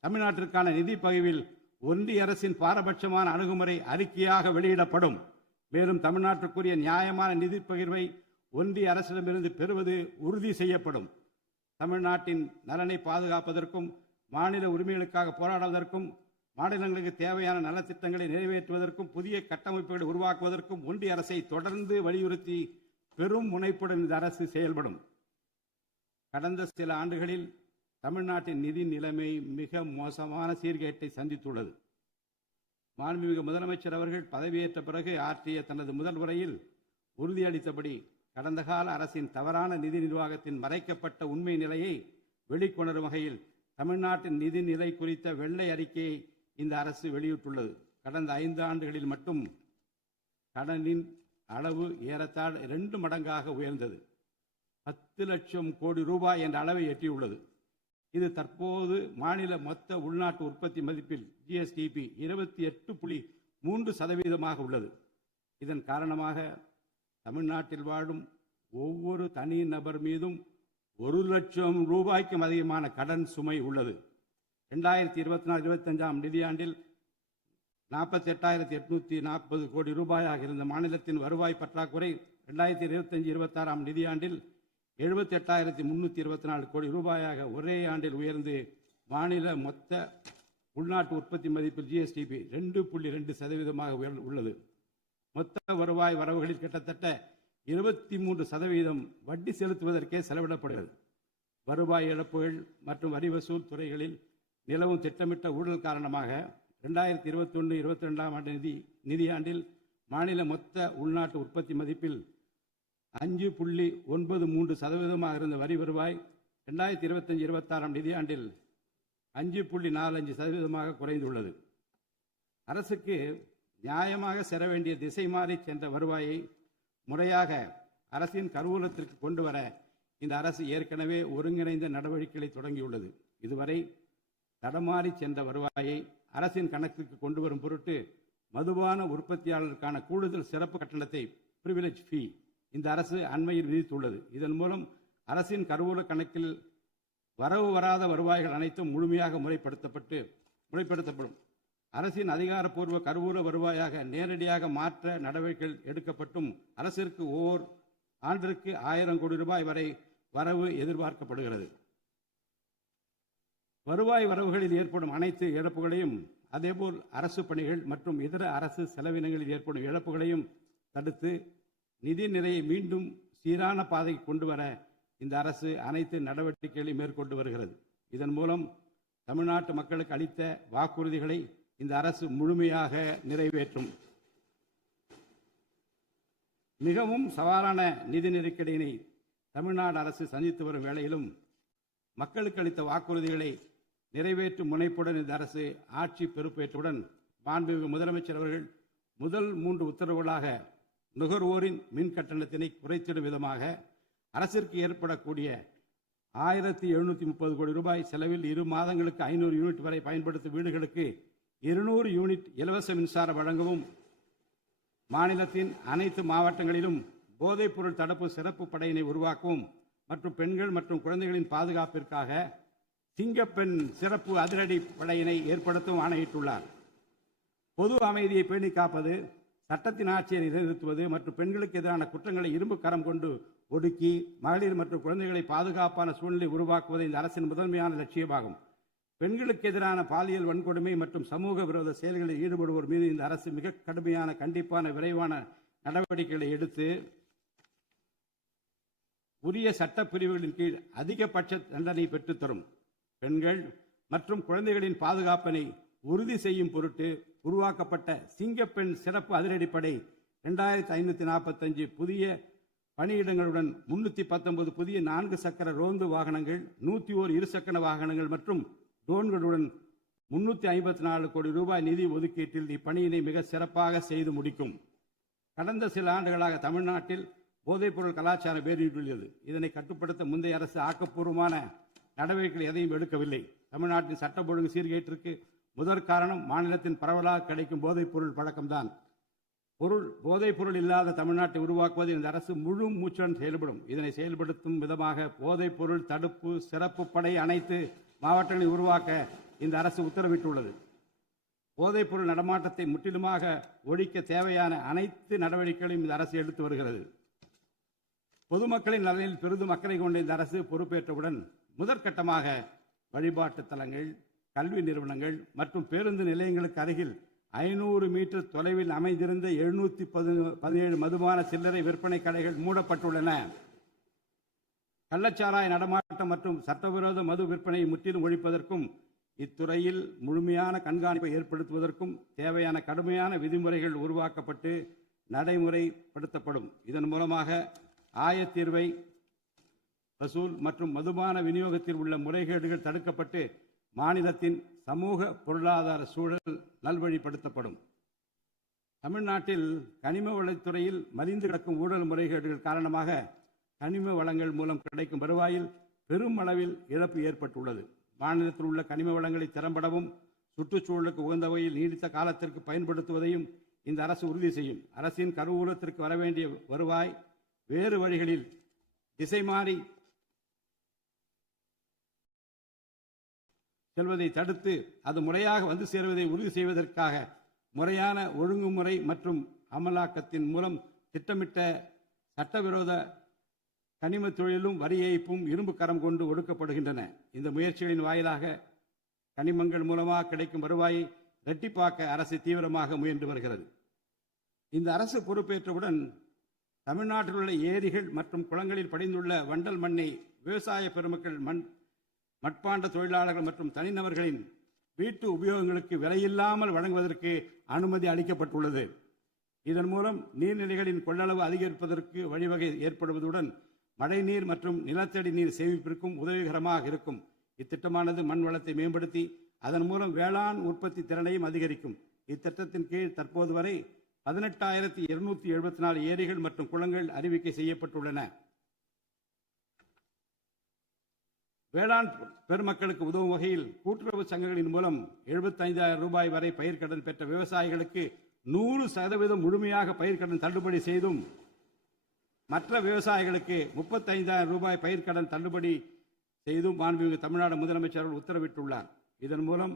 தமிழ்நாட்டிற்கான நிதி பகிர்வில் ஒன்றிய அரசின் பாரபட்சமான அணுகுமுறை அறிக்கையாக வெளியிடப்படும். மேலும் தமிழ்நாட்டிற்குரிய நியாயமான நிதி பகிர்வை ஒன்றிய அரசிடமிருந்து பெறுவது உறுதி செய்யப்படும். தமிழ்நாட்டின் நலனை பாதுகாப்பதற்கும் மாநில உரிமைகளுக்காக போராடுவதற்கும் மாநிலங்களுக்கு தேவையான நலத்திட்டங்களை நிறைவேற்றுவதற்கும் புதிய கட்டமைப்புகளை உருவாக்குவதற்கும் ஒன்றிய அரசை தொடர்ந்து வலியுறுத்தி பெரும் முனைப்புடன் இந்த அரசு செயல்படும். கடந்த சில ஆண்டுகளில் தமிழ்நாட்டின் நிதி நிலைமை மிக மோசமான சீர்கேட்டை சந்தித்துள்ளது. மாண்புமிகு முதலமைச்சர் அவர்கள் பதவியேற்ற பிறகு ஆற்றிய தனது முதல் உரையில் உறுதியளித்தபடி கடந்த கால அரசின் தவறான நிதி நிர்வாகத்தின் மறைக்கப்பட்ட உண்மை நிலையை வெளிக்கொணரும் வகையில் தமிழ்நாட்டின் நிதி நிலை குறித்த வெள்ளை அறிக்கையை இந்த அரசு வெளியிட்டுள்ளது. கடந்த 5 ஆண்டுகளில் மட்டும் கடனின் அளவு ஏறத்தாழ 2 மடங்காக உயர்ந்தது. 10 லட்சம் கோடி ரூபாய் என்ற அளவை எட்டியுள்ளது. இது தற்போது மாநில மொத்த உள்நாட்டு உற்பத்தி மதிப்பில் GSDP 28.3% உள்ளது. இதன் காரணமாக தமிழ்நாட்டில் வாழும் ஒவ்வொரு தனி நபர் மீதும் 1 லட்சம் ரூபாய்க்கும் அதிகமான கடன் சுமை உள்ளது. 2024-25 நிதியாண்டில் 48,840 கோடி ரூபாயாக இருந்த மாநிலத்தின் வருவாய் பற்றாக்குறை 2025-26 நிதியாண்டில் 78,324 கோடி ரூபாயாக ஒரே ஆண்டில் உயர்ந்து மாநில மொத்த உள்நாட்டு உற்பத்தி மதிப்பில் ஜிஎஸ்டிபி 2.2% உள்ளது. மொத்த வருவாய் வரவுகளில் கிட்டத்தட்ட 23% வட்டி செலுத்துவதற்கே செலவிடப்படுகிறது. வருவாய் இழப்புகள் மற்றும் வரி வசூல் துறைகளில் நிலவும் திட்டமிட்ட ஊழல் காரணமாக 2021-22 நிதியாண்டில் மாநில மொத்த உள்நாட்டு உற்பத்தி மதிப்பில் 5.93% இருந்த வரி வருவாய் 2025-26 நிதியாண்டில் 5.45% குறைந்துள்ளது. அரசுக்கு நியாயமாக செல்ல வேண்டிய திசை மாறி சென்ற வருவாயை முறையாக அரசின் கருவூலத்திற்கு கொண்டு வர இந்த அரசு ஏற்கனவே ஒருங்கிணைந்த நடவடிக்கைகளை தொடங்கியுள்ளது. இதுவரை தடமாறி சென்ற வருவாயை அரசின் கணக்குக்கு கொண்டு வரும் பொருட்டு மதுபான உற்பத்தியாளருக்கான கூடுதல் சிறப்பு கட்டணத்தை பிரிவிலேஜ் ஃபீ இந்த அரசு அண்மையில் விதித்துள்ளது. இதன் மூலம் அரசின் கருவூல கணக்கில் வரவு வராத வருவாய்கள் அனைத்தும் முழுமையாக முறைப்படுத்தப்படும். அரசின் அதிகாரப்பூர்வ கருவூல வருவாயாக நேரடியாக மாற்ற நடவடிக்கைகள் எடுக்கப்பட்டும் அரசிற்கு ஓர் ஆண்டிற்கு 1000 கோடி ரூபாய் வரை வரவு எதிர்பார்க்கப்படுகிறது. வருவாய் வரவுகளில் ஏற்படும் அனைத்து இழப்புகளையும், அதேபோல் அரசு பணிகள் மற்றும் இதர அரசு செலவினங்களில் ஏற்படும் இழப்புகளையும் தடுத்து நிதி நிலையை மீண்டும் சீரான பாதைக்கு கொண்டு வர இந்த அரசு அனைத்து நடவடிக்கைகளையும் மேற்கொண்டு வருகிறது. இதன் மூலம் தமிழ்நாட்டு மக்களுக்கு அளித்த வாக்குறுதிகளை இந்த அரசு முழுமையாக நிறைவேற்றும். மிகவும் சவாலான நிதி நெருக்கடியினை தமிழ்நாடு அரசு சந்தித்து வரும் வேளையிலும் மக்களுக்கு அளித்த வாக்குறுதிகளை நிறைவேற்றும் முனைப்புடன் இந்த அரசு ஆட்சி பொறுப்பேற்றவுடன் மாண்புமிகு முதலமைச்சர் அவர்கள் முதல் 3 உத்தரவுகளாக நுகர்வோரின் மின் கட்டணத்தினை குறைத்திடும் விதமாக அரசிற்கு ஏற்படக்கூடிய 1730 கோடி ரூபாய் செலவில் 2 மாதங்களுக்கு 500 யூனிட் வரை பயன்படுத்தும் வீடுகளுக்கு 200 யூனிட் இலவச மின்சாரம் வழங்கவும், மாநிலத்தின் அனைத்து மாவட்டங்களிலும் போதைப்பொருள் தடுப்பு சிறப்பு படையினை உருவாக்கவும் மற்றும் பெண்கள் மற்றும் குழந்தைகளின் பாதுகாப்பிற்காக சிங்கப்பெண் சிறப்பு அதிரடி படையினை ஏற்படுத்தவும் ஆணையிட்டுள்ளார். பொது அமைதியை பேணி காப்பது, சட்டத்தின் ஆட்சியை நிலைநிறுத்துவது மற்றும் பெண்களுக்கு எதிரான குற்றங்களை இரும்பு கரம் கொண்டு ஒடுக்கி மகளிர் மற்றும் குழந்தைகளை பாதுகாப்பான சூழ்நிலை உருவாக்குவது இந்த அரசின் முதன்மையான லட்சியமாகும். பெண்களுக்கு எதிரான பாலியல் வன்கொடுமை மற்றும் சமூக விரோத செயல்களில் ஈடுபடுவோர் மீது இந்த அரசு மிக கடுமையான கண்டிப்பான விரைவான நடவடிக்கைகளை எடுத்து உரிய சட்ட பிரிவுகளின் கீழ் அதிகபட்ச தண்டனை பெற்றுத்தரும். பெண்கள் மற்றும் குழந்தைகளின் பாதுகாப்பினை உறுதி செய்யும் பொருட்டு உருவாக்கப்பட்ட சிங்கப்பெண் சிறப்பு அதிரடிப்படை 2545 புதிய பணியிடங்களுடன் 319 புதிய 4 சக்கர ரோந்து வாகனங்கள், 101 இருசக்கர வாகனங்கள் மற்றும் ட்ரோன்களுடன் 354 கோடி ரூபாய் நிதி ஒதுக்கீட்டில் இப்பணியினை மிக சிறப்பாக செய்து முடிக்கும். கடந்த சில ஆண்டுகளாக தமிழ்நாட்டில் போதைப்பொருள் கலாச்சாரம் வேரூன்றியுள்ளது. இதனை கட்டுப்படுத்த முந்தைய அரசு ஆக்கப்பூர்வமான நடவடிக்கைகள் எதையும் எடுக்கவில்லை. தமிழ்நாட்டின் சட்டம் ஒழுங்கு சீர்கேட்டிற்கு முதற் காரணம் மாநிலத்தின் பரவலாக கிடைக்கும் போதைப்பொருள் பழக்கம்தான். போதைப்பொருள் இல்லாத தமிழ்நாட்டை உருவாக்குவதில் இந்த அரசு முழு மூச்சுடன் செயல்படும். இதனை செயல்படுத்தும் விதமாக போதைப்பொருள் தடுப்பு சிறப்பு படை அனைத்து மாவட்டங்களில் உருவாக்க இந்த அரசு உத்தரவிட்டுள்ளது. போதைப்பொருள் நடமாட்டத்தை முற்றிலுமாக ஒழிக்க தேவையான அனைத்து நடவடிக்கைகளையும் இந்த அரசு எடுத்து வருகிறது. பொதுமக்களின் நலனில் பெரிதும் அக்கறை கொண்ட இந்த அரசு பொறுப்பேற்றவுடன் முதற்கட்டமாக வழிபாட்டு தலங்கள், கல்வி நிறுவனங்கள் மற்றும் பேருந்து நிலையங்களுக்கு அருகில் 500 மீட்டர் தொலைவில் அமைந்திருந்த 717 மதுபான சில்லறை விற்பனை கடைகள் மூடப்பட்டுள்ளன. கள்ளச்சாராய நடமாட்டம் மற்றும் சட்டவிரோத மது விற்பனையை முற்றிலும் ஒழிப்பதற்கும் இத்துறையில் முழுமையான கண்காணிப்பை ஏற்படுத்துவதற்கும் தேவையான கடுமையான விதிமுறைகள் உருவாக்கப்பட்டு நடைமுறைப்படுத்தப்படும். இதன் மூலமாக ஆயத்தீர்வை வசூல் மற்றும் மதுபான விநியோகத்தில் உள்ள முறைகேடுகள் தடுக்கப்பட்டு மாநிலத்தின் சமூக பொருளாதார சூழல் நல்வழிப்படுத்தப்படும். தமிழ்நாட்டில் கனிம வளத்துறையில் மலிந்து கிடக்கும் ஊழல் முறைகேடுகள் காரணமாக கனிம வளங்கள் மூலம் கிடைக்கும் வருவாயில் பெரும் அளவில் இழப்பு ஏற்பட்டுள்ளது. மாநிலத்தில் உள்ள கனிம வளங்களை திறம்படவும் சுற்றுச்சூழலுக்கு உகந்த வகையில் நீடித்த காலத்திற்கு பயன்படுத்துவதையும் இந்த அரசு உறுதி செய்யும். அரசின் கருவூலத்திற்கு வரவேண்டிய வருவாய் வேறு வழிகளில் திசை மாறி செல்வதை தடுத்து அது முறையாக வந்து சேருவதை உறுதி செய்வதற்காக முறையான ஒழுங்குமுறை மற்றும் அமலாக்கத்தின் மூலம் திட்டமிட்ட சட்டவிரோத கனிம தொழிலும் வரி ஏய்ப்பும் இரும்பு கரம் கொண்டு ஒடுக்கப்படுகின்றன. இந்த முயற்சிகளின் வாயிலாக கனிமங்கள் மூலமாக கிடைக்கும் வருவாயை இரட்டிப்பாக்க அரசு தீவிரமாக முயன்று வருகிறது. இந்த அரசு பொறுப்பேற்றவுடன் தமிழ்நாட்டில் உள்ள ஏரிகள் மற்றும் குளங்களில் படிந்துள்ள வண்டல் மண்ணை விவசாய பெருமக்கள், மட்பாண்ட தொழிலாளர்கள் மற்றும் தனிநபர்களின் வீட்டு உபயோகங்களுக்கு விலையில்லாமல் வழங்குவதற்கு அனுமதி அளிக்கப்பட்டுள்ளது. இதன் மூலம் நீர்நிலைகளின் கொள்ளளவு அதிகரிப்பதற்கு வழிவகை ஏற்படுவதுடன் மழைநீர் மற்றும் நிலத்தடி நீர் சேமிப்பிற்கும் உதவிகரமாக இருக்கும். இத்திட்டமானது மண் வளத்தை மேம்படுத்தி அதன் மூலம் வேளாண் உற்பத்தி திறனையும் அதிகரிக்கும். இத்திட்டத்தின் கீழ் தற்போது வரை 18,274 ஏரிகள் மற்றும் குளங்கள் அறிவிக்கை செய்யப்பட்டுள்ளன. வேளாண் பெருமக்களுக்கு உதவும் வகையில் கூட்டுறவு சங்கங்களின் மூலம் 75,000 ரூபாய் வரை பயிர்க்கடன் பெற்ற விவசாயிகளுக்கு 100% முழுமையாக பயிர்க்கடன் தள்ளுபடி செய்தும், மற்ற விவசாயிகளுக்கு 35,000 ரூபாய் பயிர்க்கடன் தள்ளுபடி செய்தும் மாண்புமிகு தமிழ்நாடு முதலமைச்சர் அவர்கள் உத்தரவிட்டுள்ளார். இதன் மூலம்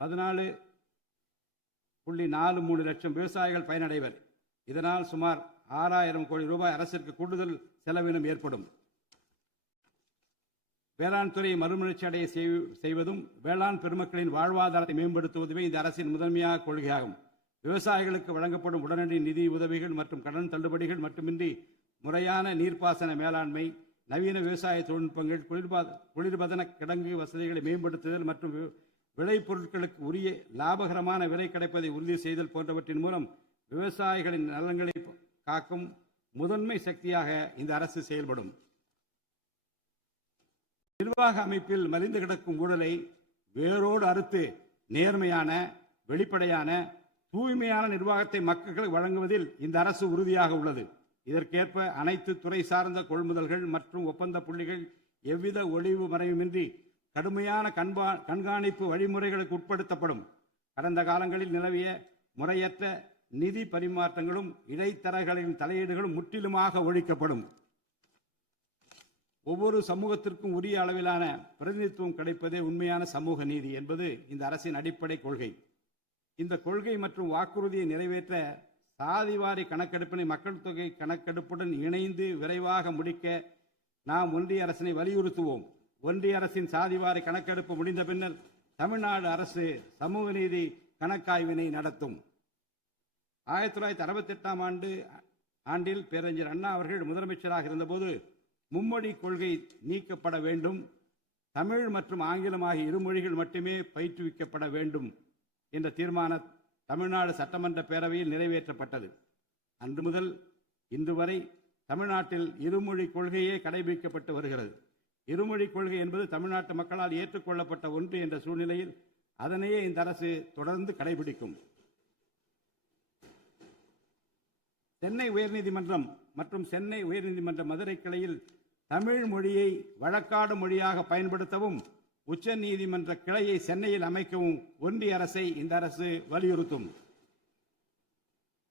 14.43 லட்சம் விவசாயிகள் பயனடைவர். இதனால் சுமார் 6,000 கோடி ரூபாய் அரசிற்கு கூடுதல் செலவினம் ஏற்படும். வேளாண் துறையை மறுமலர்ச்சி அடைய செய்வதும் வேளாண் பெருமக்களின் வாழ்வாதாரத்தை மேம்படுத்துவதுமே இந்த அரசின் முதன்மையாக கொள்கையாகும். விவசாயிகளுக்கு வழங்கப்படும் உடனடி நிதி உதவிகள் மற்றும் கடன் தள்ளுபடிகள் மட்டுமின்றி முறையான நீர்ப்பாசன மேலாண்மை, நவீன விவசாய தொழில்நுட்பங்கள், குளிர்பதன கிடங்கு வசதிகளை மேம்படுத்துதல் மற்றும் விளைபொருட்களுக்கு உரிய லாபகரமான விலை கிடைப்பதை உறுதி செய்தல் போன்றவற்றின் மூலம் விவசாயிகளின் நலன்களை காக்கும் முதன்மை சக்தியாக இந்த அரசு செயல்படும். நிர்வாக அமைப்பில் மலிந்து கிடக்கும் ஊழலை வேரோடு அறுத்து நேர்மையான, வெளிப்படையான, தூய்மையான நிர்வாகத்தை மக்களுக்கு வழங்குவதில் இந்த அரசு உறுதியாக உள்ளது. இதற்கேற்ப அனைத்து துறை சார்ந்த கொள்முதல்கள் மற்றும் ஒப்பந்த புள்ளிகள் எவ்வித ஒளிவு மறைவுமின்றி கடுமையான கண்காணிப்பு வழிமுறைகளுக்கு உட்படுத்தப்படும். கடந்த காலங்களில் நிலவிய முறையற்ற நிதி பரிமாற்றங்களும் இடைத்தரகர்களின் தலையீடுகளும் முற்றிலுமாக ஒழிக்கப்படும். ஒவ்வொரு சமூகத்திற்கும் உரிய அளவிலான பிரதிநிதித்துவம் கிடைப்பதே உண்மையான சமூக நீதி என்பது இந்த அரசின் அடிப்படை கொள்கை. இந்த கொள்கை மற்றும் வாக்குறுதியை நிறைவேற்ற சாதிவாரி கணக்கெடுப்பினை மக்கள் தொகை கணக்கெடுப்புடன் இணைந்து விரைவாக முடிக்க நாம் ஒன்றிய அரசினை வலியுறுத்துவோம். ஒன்றிய அரசின் சாதிவாரி கணக்கெடுப்பு முடிந்த பின்னர் தமிழ்நாடு அரசு சமூக நீதி கணக்காய்வினை நடத்தும். 1968 ஆண்டில் பேரறிஞர் அண்ணா அவர்கள் முதலமைச்சராக இருந்தபோது மும்மொழி கொள்கை நீக்கப்பட வேண்டும், தமிழ் மற்றும் ஆங்கிலம் ஆகிய இருமொழிகள் மட்டுமே பயிற்றுவிக்கப்பட வேண்டும் என்ற தீர்மானம் தமிழ்நாடு சட்டமன்ற பேரவையில் நிறைவேற்றப்பட்டது. அன்று முதல் இன்று வரை தமிழ்நாட்டில் இருமொழி கொள்கையே கடைபிடிக்கப்பட்டு வருகிறது. இருமொழி கொள்கை என்பது தமிழ்நாட்டு மக்களால் ஏற்றுக்கொள்ளப்பட்ட ஒன்று என்ற சூழ்நிலையில் அதனையே இந்த அரசு தொடர்ந்து கடைபிடிக்கும். சென்னை உயர்நீதிமன்றம் மற்றும் சென்னை உயர்நீதிமன்ற மதுரை கிளையில் தமிழ் மொழியை வழக்காடு மொழியாக பயன்படுத்தவும், உச்ச நீதிமன்ற கிளையை சென்னையில் அமைக்கவும் ஒன்றிய அரசை இந்த அரசு வலியுறுத்தும்.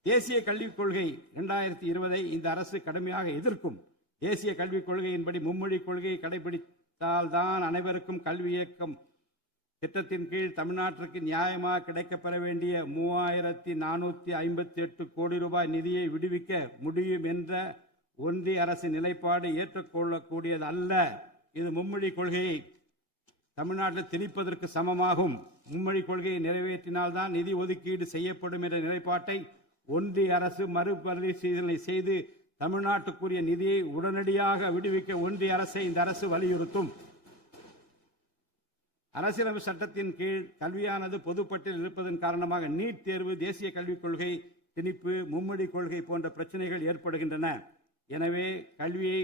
தேசிய கல்விக் கொள்கை 2020 இந்த அரசு கடுமையாக எதிர்க்கும். தேசிய கல்விக் கொள்கையின்படி மும்மொழி கொள்கையை கடைபிடித்தால்தான் அனைவருக்கும் கல்வி இயக்கம் திட்டத்தின் கீழ் தமிழ்நாட்டிற்கு நியாயமாக கிடைக்கப்பெற வேண்டிய 3,458 கோடி ரூபாய் நிதியை விடுவிக்க முடியும் என்ற ஒன்றிய அரசின் நிலைப்பாடு ஏற்றுக்கொள்ளக்கூடியது அல்ல. இது மும்மொழி கொள்கையை தமிழ்நாட்டில் திணிப்பதற்கு சமமாகும். மும்மொழி கொள்கையை நிறைவேற்றினால்தான் நிதி ஒதுக்கீடு செய்யப்படும் என்ற நிலைப்பாட்டை ஒன்றிய அரசு மறுபரிசீலனை செய்து தமிழ்நாட்டுக்குரிய நிதியை உடனடியாக விடுவிக்க ஒன்றிய அரசை இந்த அரசு வலியுறுத்தும். அரசியலமைப்பு சட்டத்தின் கீழ் கல்வியானது பொதுப்பட்டியலில் இருப்பதன் காரணமாக நீட் தேர்வு, தேசிய கல்விக் கொள்கை திணிப்பு, மும்மொழி கொள்கை போன்ற பிரச்சனைகள் ஏற்படுகின்றன. எனவே கல்வியை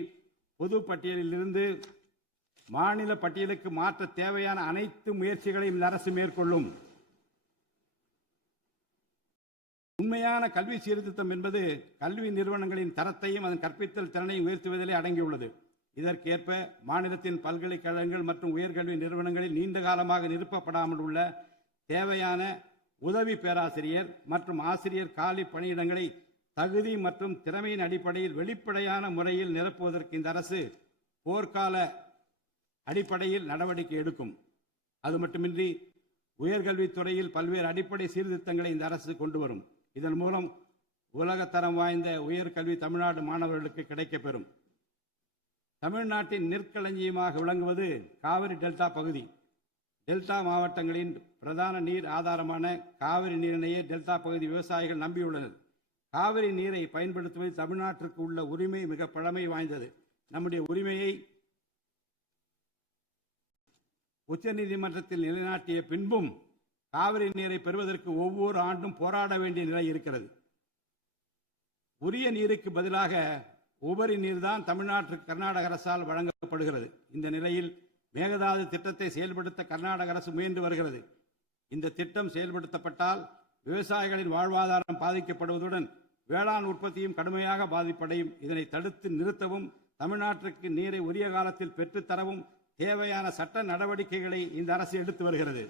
பொது பட்டியலில் இருந்து மாநில பட்டியலுக்கு மாற்ற தேவையான அனைத்து முயற்சிகளையும் இந்த அரசு மேற்கொள்ளும். உண்மையான கல்வி சீர்திருத்தம் என்பது கல்வி நிறுவனங்களின் தரத்தையும் அதன் கற்பித்தல் திறனையும் உயர்த்துவதிலே அடங்கியுள்ளது. இதற்கேற்ப மாநிலத்தின் பல்கலைக்கழகங்கள் மற்றும் உயர்கல்வி நிறுவனங்களில் நீண்ட காலமாக நிரப்பப்படாமல் உள்ள தேவையான உதவி பேராசிரியர் மற்றும் ஆசிரியர் காலி பணியிடங்களை தகுதி மற்றும் திறமையின் அடிப்படையில் வெளிப்படையான முறையில் நிரப்புவதற்கு இந்த அரசு போர்க்கால அடிப்படையில் நடவடிக்கை எடுக்கும். அது மட்டுமின்றி உயர்கல்வித்துறையில் பல்வேறு அடிப்படை சீர்திருத்தங்களை இந்த அரசு கொண்டு வரும். இதன் மூலம் உலகத்தரம் வாய்ந்த உயர்கல்வி தமிழ்நாடு மாணவர்களுக்கு கிடைக்கப்பெறும். தமிழ்நாட்டின் நெற்களஞ்சியமாக விளங்குவது காவிரி டெல்டா பகுதி. டெல்டா மாவட்டங்களின் பிரதான நீர் ஆதாரமான காவிரி நீரினையே டெல்டா பகுதி விவசாயிகள் நம்பியுள்ளனர். காவிரி நீரை பயன்படுத்துவதில் தமிழ்நாட்டிற்கு உள்ள உரிமை மிக பழமை வாய்ந்தது. நம்முடைய உரிமையை உச்சநீதிமன்றத்தில் நிலைநாட்டிய பின்பும் காவிரி நீரை பெறுவதற்கு ஒவ்வொரு ஆண்டும் போராட வேண்டிய நிலை இருக்கிறது. உரிய நீருக்கு பதிலாக உபரி நீர்தான் தமிழ்நாட்டிற்கு கர்நாடக அரசால் வழங்கப்படுகிறது. இந்த நிலையில் மேகதாது திட்டத்தை செயல்படுத்த கர்நாடக அரசு முயன்று வருகிறது. இந்த திட்டம் செயல்படுத்தப்பட்டால் விவசாயிகளின் வாழ்வாதாரம் பாதிக்கப்படுவதுடன் வேளாண் உற்பத்தியும் கடுமையாக பாதிப்படையும். இதனை தடுத்து நிறுத்தவும் தமிழ்நாட்டிற்கு நீரை உரிய காலத்தில் பெற்றுத்தரவும் தேவையான சட்ட நடவடிக்கைகளை இந்த அரசு எடுத்து வருகிறது.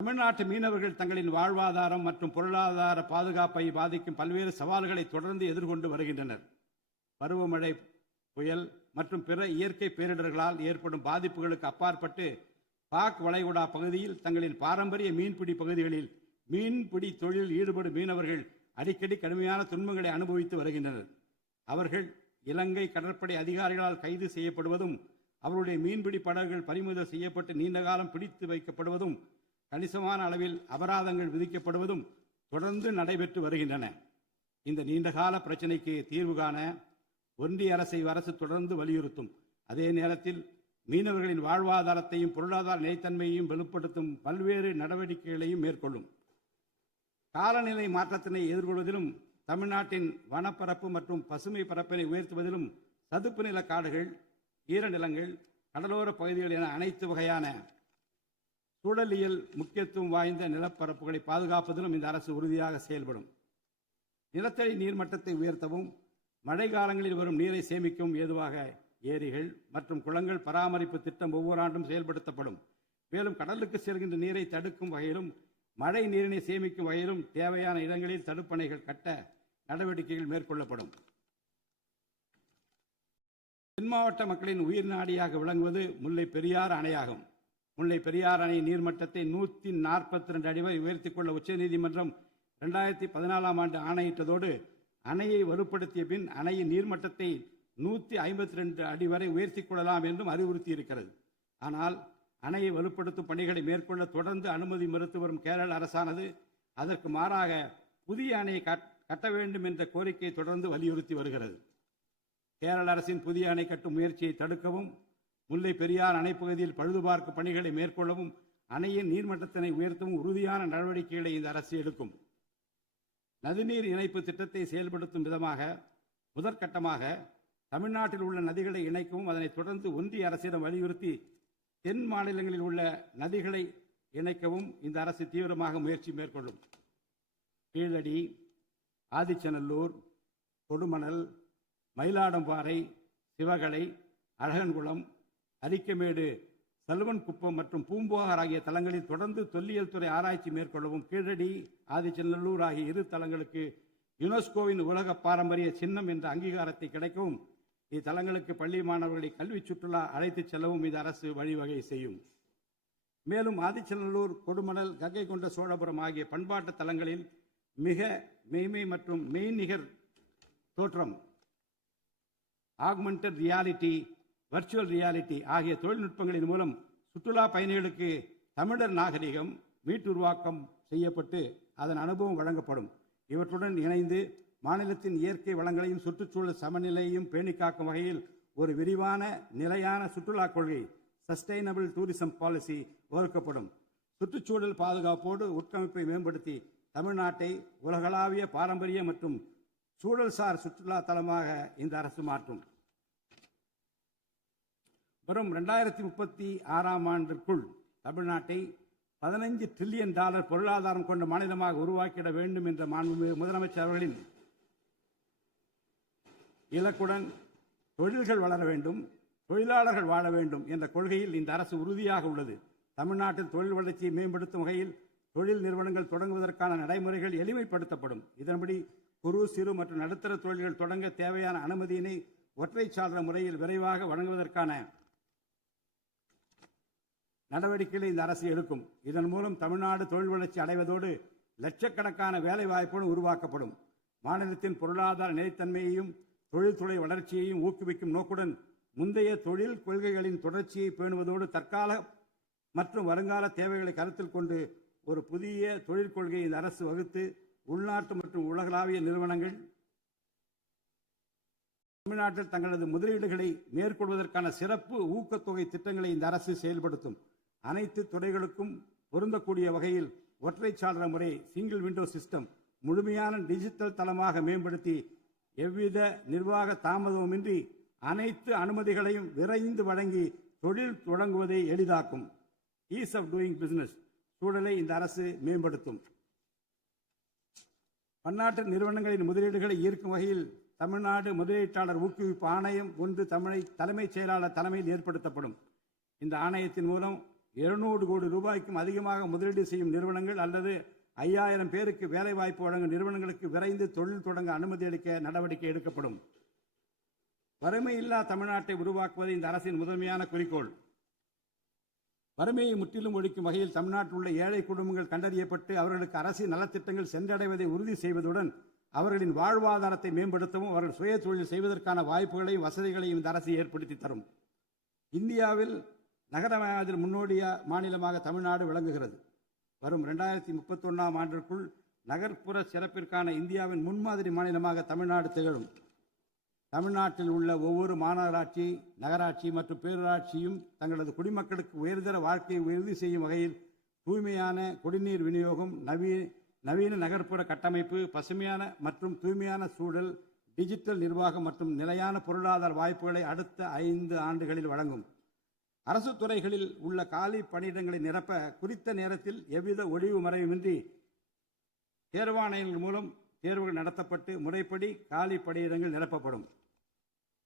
தமிழ்நாட்டு மீனவர்கள் தங்களின் வாழ்வாதாரம் மற்றும் பொருளாதார பாதுகாப்பை பாதிக்கும் பல்வேறு சவால்களை தொடர்ந்து எதிர்கொண்டு வருகின்றனர். பருவமழை, புயல் மற்றும் பிற இயற்கை பேரிடர்களால் ஏற்படும் பாதிப்புகளுக்கு அப்பாற்பட்டு பாக் வளைகுடா பகுதியில் தங்களின் பாரம்பரிய மீன்பிடி பகுதிகளில் மீன்பிடி தொழிலில் ஈடுபடும் மீனவர்கள் அடிக்கடி கடுமையான துன்பங்களை அனுபவித்து வருகின்றனர். அவர்கள் இலங்கை கடற்படை அதிகாரிகளால் கைது செய்யப்படுவதும் அவருடைய மீன்பிடி படகுகள் பறிமுதல் செய்யப்பட்டு நீண்ட காலம் பிடித்து வைக்கப்படுவதும் கணிசமான அளவில் அபராதங்கள் விதிக்கப்படுவதும் தொடர்ந்து நடைபெற்று வருகின்றன. இந்த நீண்டகால பிரச்சினைக்கு தீர்வு காண ஒன்றிய அரசு தொடர்ந்து வலியுறுத்தும். அதே நேரத்தில் மீனவர்களின் வாழ்வாதாரத்தையும் பொருளாதார நிலைத்தன்மையையும் வலுப்படுத்தும் பல்வேறு நடவடிக்கைகளையும் மேற்கொள்ளும். காலநிலை மாற்றத்தினை எதிர்கொள்வதிலும் தமிழ்நாட்டின் வனப்பரப்பு மற்றும் பசுமை பரப்பினை உயர்த்துவதிலும் சதுப்பு நில காடுகள், ஈரநிலங்கள், கடலோர பகுதிகள் என அனைத்து வகையான சூழலியல் முக்கியத்துவம் வாய்ந்த நிலப்பரப்புகளை பாதுகாப்பதிலும் இந்த அரசு உறுதியாக செயல்படும். நிலத்தடி நீர்மட்டத்தை உயர்த்தவும் மழை காலங்களில் வரும் நீரை சேமிக்கவும் ஏதுவாக ஏரிகள் மற்றும் குளங்கள் பராமரிப்பு திட்டம் ஒவ்வொரு ஆண்டும் செயல்படுத்தப்படும். மேலும் கடலுக்கு செல்கின்ற நீரை தடுக்கும் வகையிலும் மழை நீரினை சேமிக்கும் வகையிலும் தேவையான இடங்களில் தடுப்பணைகள் கட்ட நடவடிக்கைகள் மேற்கொள்ளப்படும். தென் மாவட்ட மக்களின் உயிர் நாடியாக விளங்குவது முல்லை பெரியாறு அணையாகும். முல்லை பெரியாறு அணை நீர்மட்டத்தை 142 அடி வரை உயர்த்திக் கொள்ள உச்சநீதிமன்றம் 2014ஆம் ஆண்டு ஆணையிட்டதோடு அணையை வலுப்படுத்திய பின் அணையின் நீர்மட்டத்தை 152 அடி வரை உயர்த்திக் கொள்ளலாம் என்றும் அறிவுறுத்தி இருக்கிறது. ஆனால் அணையை வலுப்படுத்தும் பணிகளை மேற்கொள்ள தொடர்ந்து அனுமதி மறுத்து வரும் கேரள அரசானது அதற்கு மாறாக புதிய அணையை கட்ட வேண்டும் என்ற கோரிக்கையை தொடர்ந்து வலியுறுத்தி வருகிறது. கேரள அரசின் புதிய அணை கட்டும் முயற்சியை தடுக்கவும், முல்லை பெரியார் அணைப்பகுதியில் பழுதுபார்க்கும் பணிகளை மேற்கொள்ளவும், அணையின் நீர்மட்டத்தினை உயர்த்தவும் உறுதியான நடவடிக்கைகளை இந்த அரசு எடுக்கும். நதிநீர் இணைப்பு திட்டத்தை செயல்படுத்தும் விதமாக முதற்கட்டமாக தமிழ்நாட்டில் உள்ள நதிகளை இணைக்கவும், அதனைத் தொடர்ந்து ஒன்றிய அரசிடம் வலியுறுத்தி தென் மாநிலங்களில் உள்ள நதிகளை இணைக்கவும் இந்த அரசு தீவிரமாக முயற்சி மேற்கொள்ளும். கீழடி, ஆதிச்சநல்லூர், கொடுமணல், மயிலாடும்பாறை, சிவகலை, அழகன்குளம், அரிக்கமேடு, செல்வன்குப்பம் மற்றும் பூம்புகார் ஆகிய தலங்களில் தொடர்ந்து தொல்லியல் துறை ஆராய்ச்சி மேற்கொள்ளவும், கீழடி, ஆதிச்சநல்லூர் ஆகிய இரு தலங்களுக்கு யுனெஸ்கோவின் உலக பாரம்பரிய சின்னம் என்ற அங்கீகாரத்தை கிடைக்கவும், இத்தலங்களுக்கு பள்ளி மாணவர்களை கல்வி சுற்றுலா அழைத்துச் செல்லவும் இந்த அரசு வழிவகை செய்யும். மேலும் ஆதிச்சநல்லூர், கொடுமணல், கங்கை கொண்ட சோழபுரம் ஆகிய பண்பாட்டு தலங்களில் மிக மெய்மை மற்றும் மெய்நிகர் தோற்றம், ஆக்மெண்டட் ரியாலிட்டி, வர்ச்சுவல் ரியாலிட்டி ஆகிய தொழில்நுட்பங்களின் மூலம் சுற்றுலா பயணிகளுக்கு தமிழர் நாகரிகம் மீட்டுருவாக்கம் செய்யப்பட்டு அதன் அனுபவம் வழங்கப்படும். இவற்றுடன் இணைந்து மாநிலத்தின் இயற்கை வளங்களையும் சுற்றுச்சூழல் சமநிலையையும் பேணி காக்கும் வகையில் ஒரு விரிவான நிலையான சுற்றுலா கொள்கை, சஸ்டைனபிள் டூரிசம் பாலிசி வகுக்கப்படும். சுற்றுச்சூழல் பாதுகாப்போடு உட்கமைப்பை மேம்படுத்தி தமிழ்நாட்டை உலகளாவிய பாரம்பரிய மற்றும் சூழல்சார் சுற்றுலா தலமாக இந்த அரசு மாற்றும். வரும் 2036ஆம் ஆண்டிற்குள் தமிழ்நாட்டை $15 டிரில்லியன் பொருளாதாரம் கொண்ட மாநிலமாக உருவாக்கிட வேண்டும் என்ற முதலமைச்சர் அவர்களின் இலக்குடன் தொழில்கள் வளர வேண்டும், தொழிலாளர்கள் வாழ வேண்டும் என்ற கொள்கையில் இந்த அரசு உறுதியாக உள்ளது. தமிழ்நாட்டில் தொழில் வளர்ச்சியை மேம்படுத்தும் வகையில் தொழில் நிறுவனங்கள் தொடங்குவதற்கான நடைமுறைகள் எளிமைப்படுத்தப்படும். இதன்படி குறு, சிறு மற்றும் நடுத்தர தொழில்கள் தொடங்க தேவையான அனுமதியினை ஒற்றைச்சாளர முறையில் விரைவாக வழங்குவதற்கான நடவடிக்கைகளை இந்த அரசு எடுக்கும். இதன் மூலம் தமிழ்நாடு தொழில் வளர்ச்சி அடைவதோடு லட்சக்கணக்கான வேலை வாய்ப்புகளும் உருவாக்கப்படும். மாநிலத்தின் பொருளாதார நிலைத்தன்மையையும் தொழில்துறை வளர்ச்சியையும் ஊக்குவிக்கும் நோக்குடன் முந்தைய தொழில் கொள்கைகளின் தொடர்ச்சியை பேணுவதோடு தற்கால மற்றும் வருங்கால தேவைகளை கருத்தில் கொண்டு ஒரு புதிய தொழில் கொள்கையை இந்த அரசு வகுத்து உள்நாட்டு மற்றும் உலகளாவிய நிறுவனங்கள் தமிழ்நாட்டில் தங்களது முதலீடுகளை மேற்கொள்வதற்கான சிறப்பு ஊக்கத்தொகை திட்டங்களை இந்த அரசு செயல்படுத்தும். அனைத்து துறைகளுக்கும் பொருந்தக்கூடிய வகையில் ஒற்றை சாளர முறை சிங்கிள் விண்டோ சிஸ்டம் முழுமையான டிஜிட்டல் தளமாக மேம்படுத்தி எவ்வித நிர்வாக தாமதமுமின்றி அனைத்து அனுமதிகளையும் விரைந்து வழங்கி தொழில் தொடங்குவதை எளிதாக்கும். ஈஸ் ஆஃப் டூயிங் பிசினஸ் சூழலை இந்த அரசு மேம்படுத்தும். பன்னாட்டு நிறுவனங்களின் முதலீடுகளை ஈர்க்கும் வகையில் தமிழ்நாடு முதலீட்டாளர் ஊக்குவிப்பு ஆணையம் ஒன்று தலைமைச் செயலாளர் தலைமையில் ஏற்படுத்தப்படும். இந்த ஆணையத்தின் மூலம் 200 கோடி ரூபாய்க்கும் அதிகமாக முதலீடு செய்யும் நிறுவனங்கள் அல்லது 5000 பேருக்கு வேலைவாய்ப்பு வழங்கும் நிறுவனங்களுக்கு விரைந்து தொழில் தொடங்க அனுமதி அளிக்க நடவடிக்கை எடுக்கப்படும். வறுமையில்லா தமிழ்நாட்டை உருவாக்குவது இந்த அரசின் முதன்மையான குறிக்கோள். வறுமையை முற்றிலும் ஒழிக்கும் வகையில் தமிழ்நாட்டில் உள்ள ஏழை குடும்பங்கள் கண்டறியப்பட்டு அவர்களுக்கு அரசின் நலத்திட்டங்கள் சென்றடைவதை உறுதி செய்வதுடன் அவர்களின் வாழ்வாதாரத்தை மேம்படுத்தவும் அவர்கள் சுய தொழில் செய்வதற்கான வாய்ப்புகளையும் வசதிகளையும் இந்த அரசு ஏற்படுத்தி தரும். இந்தியாவில் நகரமயமாதல் முன்னோடிய மாநிலமாக தமிழ்நாடு விளங்குகிறது. வரும் 2031ஆம் ஆண்டிற்குள் நகர்ப்புற சிறப்பிற்கான இந்தியாவின் முன்மாதிரி மாநிலமாக தமிழ்நாடு திகழும். தமிழ்நாட்டில் உள்ள ஒவ்வொரு மாநகராட்சி, நகராட்சி மற்றும் பேரூராட்சியும் தங்களது குடிமக்களுக்கு உயர்தர வாழ்க்கையை உறுதி செய்யும் வகையில் தூய்மையான குடிநீர் விநியோகம், நவீன நகர்ப்புற கட்டமைப்பு, பசுமையான மற்றும் தூய்மையான சூழல், டிஜிட்டல் நிர்வாகம் மற்றும் நிலையான பொருளாதார வாய்ப்புகளை அடுத்த 5 ஆண்டுகளில் வழங்கும். அரசு துறைகளில் உள்ள காலி பணியிடங்களை நிரப்ப குறித்த நேரத்தில் எவ்வித ஒளிவு மறைவுமின்றி தேர்வாணையங்கள் மூலம் தேர்வுகள் நடத்தப்பட்டு முறைப்படி காலி பணியிடங்கள் நிரப்பப்படும்.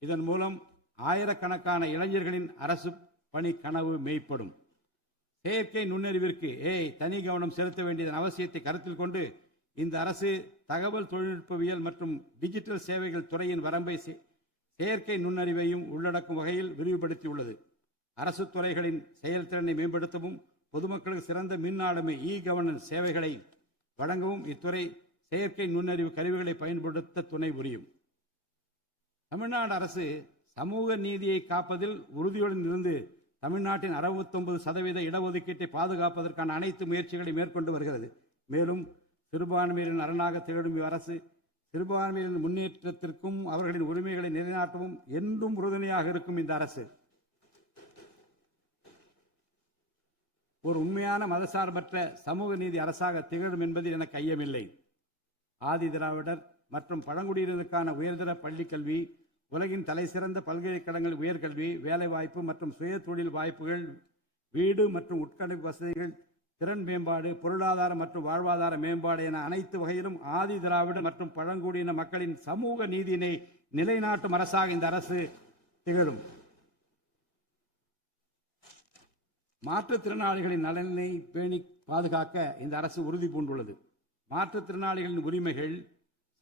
இதன் மூலம் ஆயிரக்கணக்கான இளைஞர்களின் அரசு பணி கனவு மெய்ப்படும். செயற்கை நுண்ணறிவிற்கு தனி கவனம் செலுத்த வேண்டியதன் அவசியத்தை கருத்தில் கொண்டு இந்த அரசு தகவல் தொழில்நுட்பவியல் மற்றும் டிஜிட்டல் சேவைகள் துறையின் வரம்பை செயற்கை நுண்ணறிவையும் உள்ளடக்கும் வகையில் விரிவுபடுத்தியுள்ளது. அரசு துறைகளின் செயல்திறனை மேம்படுத்தவும் பொதுமக்களுக்கு சிறந்த மின் ஆளுமை கவர்னன்ஸ் சேவைகளை வழங்கவும் இத்துறை செயற்கை நுண்ணறிவு கருவிகளை பயன்படுத்த துணை புரியும். தமிழ்நாடு அரசு சமூக நீதியை காப்பதில் உறுதியுடன் இருந்து தமிழ்நாட்டின் 69% இடஒதுக்கீட்டை பாதுகாப்பதற்கான அனைத்து முயற்சிகளை மேற்கொண்டு வருகிறது. மேலும் சிறுபான்மையினரின் அரணாக திகழும் அரசு சிறுபான்மையினரின் முன்னேற்றத்திற்கும் அவர்களின் உரிமைகளை நிலைநாட்டவும் என்றும் உறுதுணையாக இருக்கும். இந்த அரசு ஒரு உண்மையான மதசார்பற்ற சமூக நீதி அரசாக திகழும் என்பதில் எனக்கு ஐயமில்லை. ஆதி திராவிடர் மற்றும் பழங்குடியினருக்கான உயர்தர பள்ளி கல்வி, உலகின் தலைசிறந்த பல்கலைக்கழகங்கள் உயர்கல்வி, வேலைவாய்ப்பு மற்றும் சுய தொழில் வாய்ப்புகள், வீடு மற்றும் உட்கட்டமைப்பு வசதிகள், திறன் மேம்பாடு, பொருளாதார மற்றும் வாழ்வாதார மேம்பாடு என அனைத்து வகையிலும் ஆதி திராவிடர் மற்றும் பழங்குடியின மக்களின் சமூக நீதியினை நிலைநாட்டும் அரசாக இந்த அரசு திகழும். மாற்றுத்திறனாளிகளின் நலனை பேணி பாதுகாக்க இந்த அரசு உறுதி பூண்டுள்ளது. மாற்றுத்திறனாளிகளின் உரிமைகள்,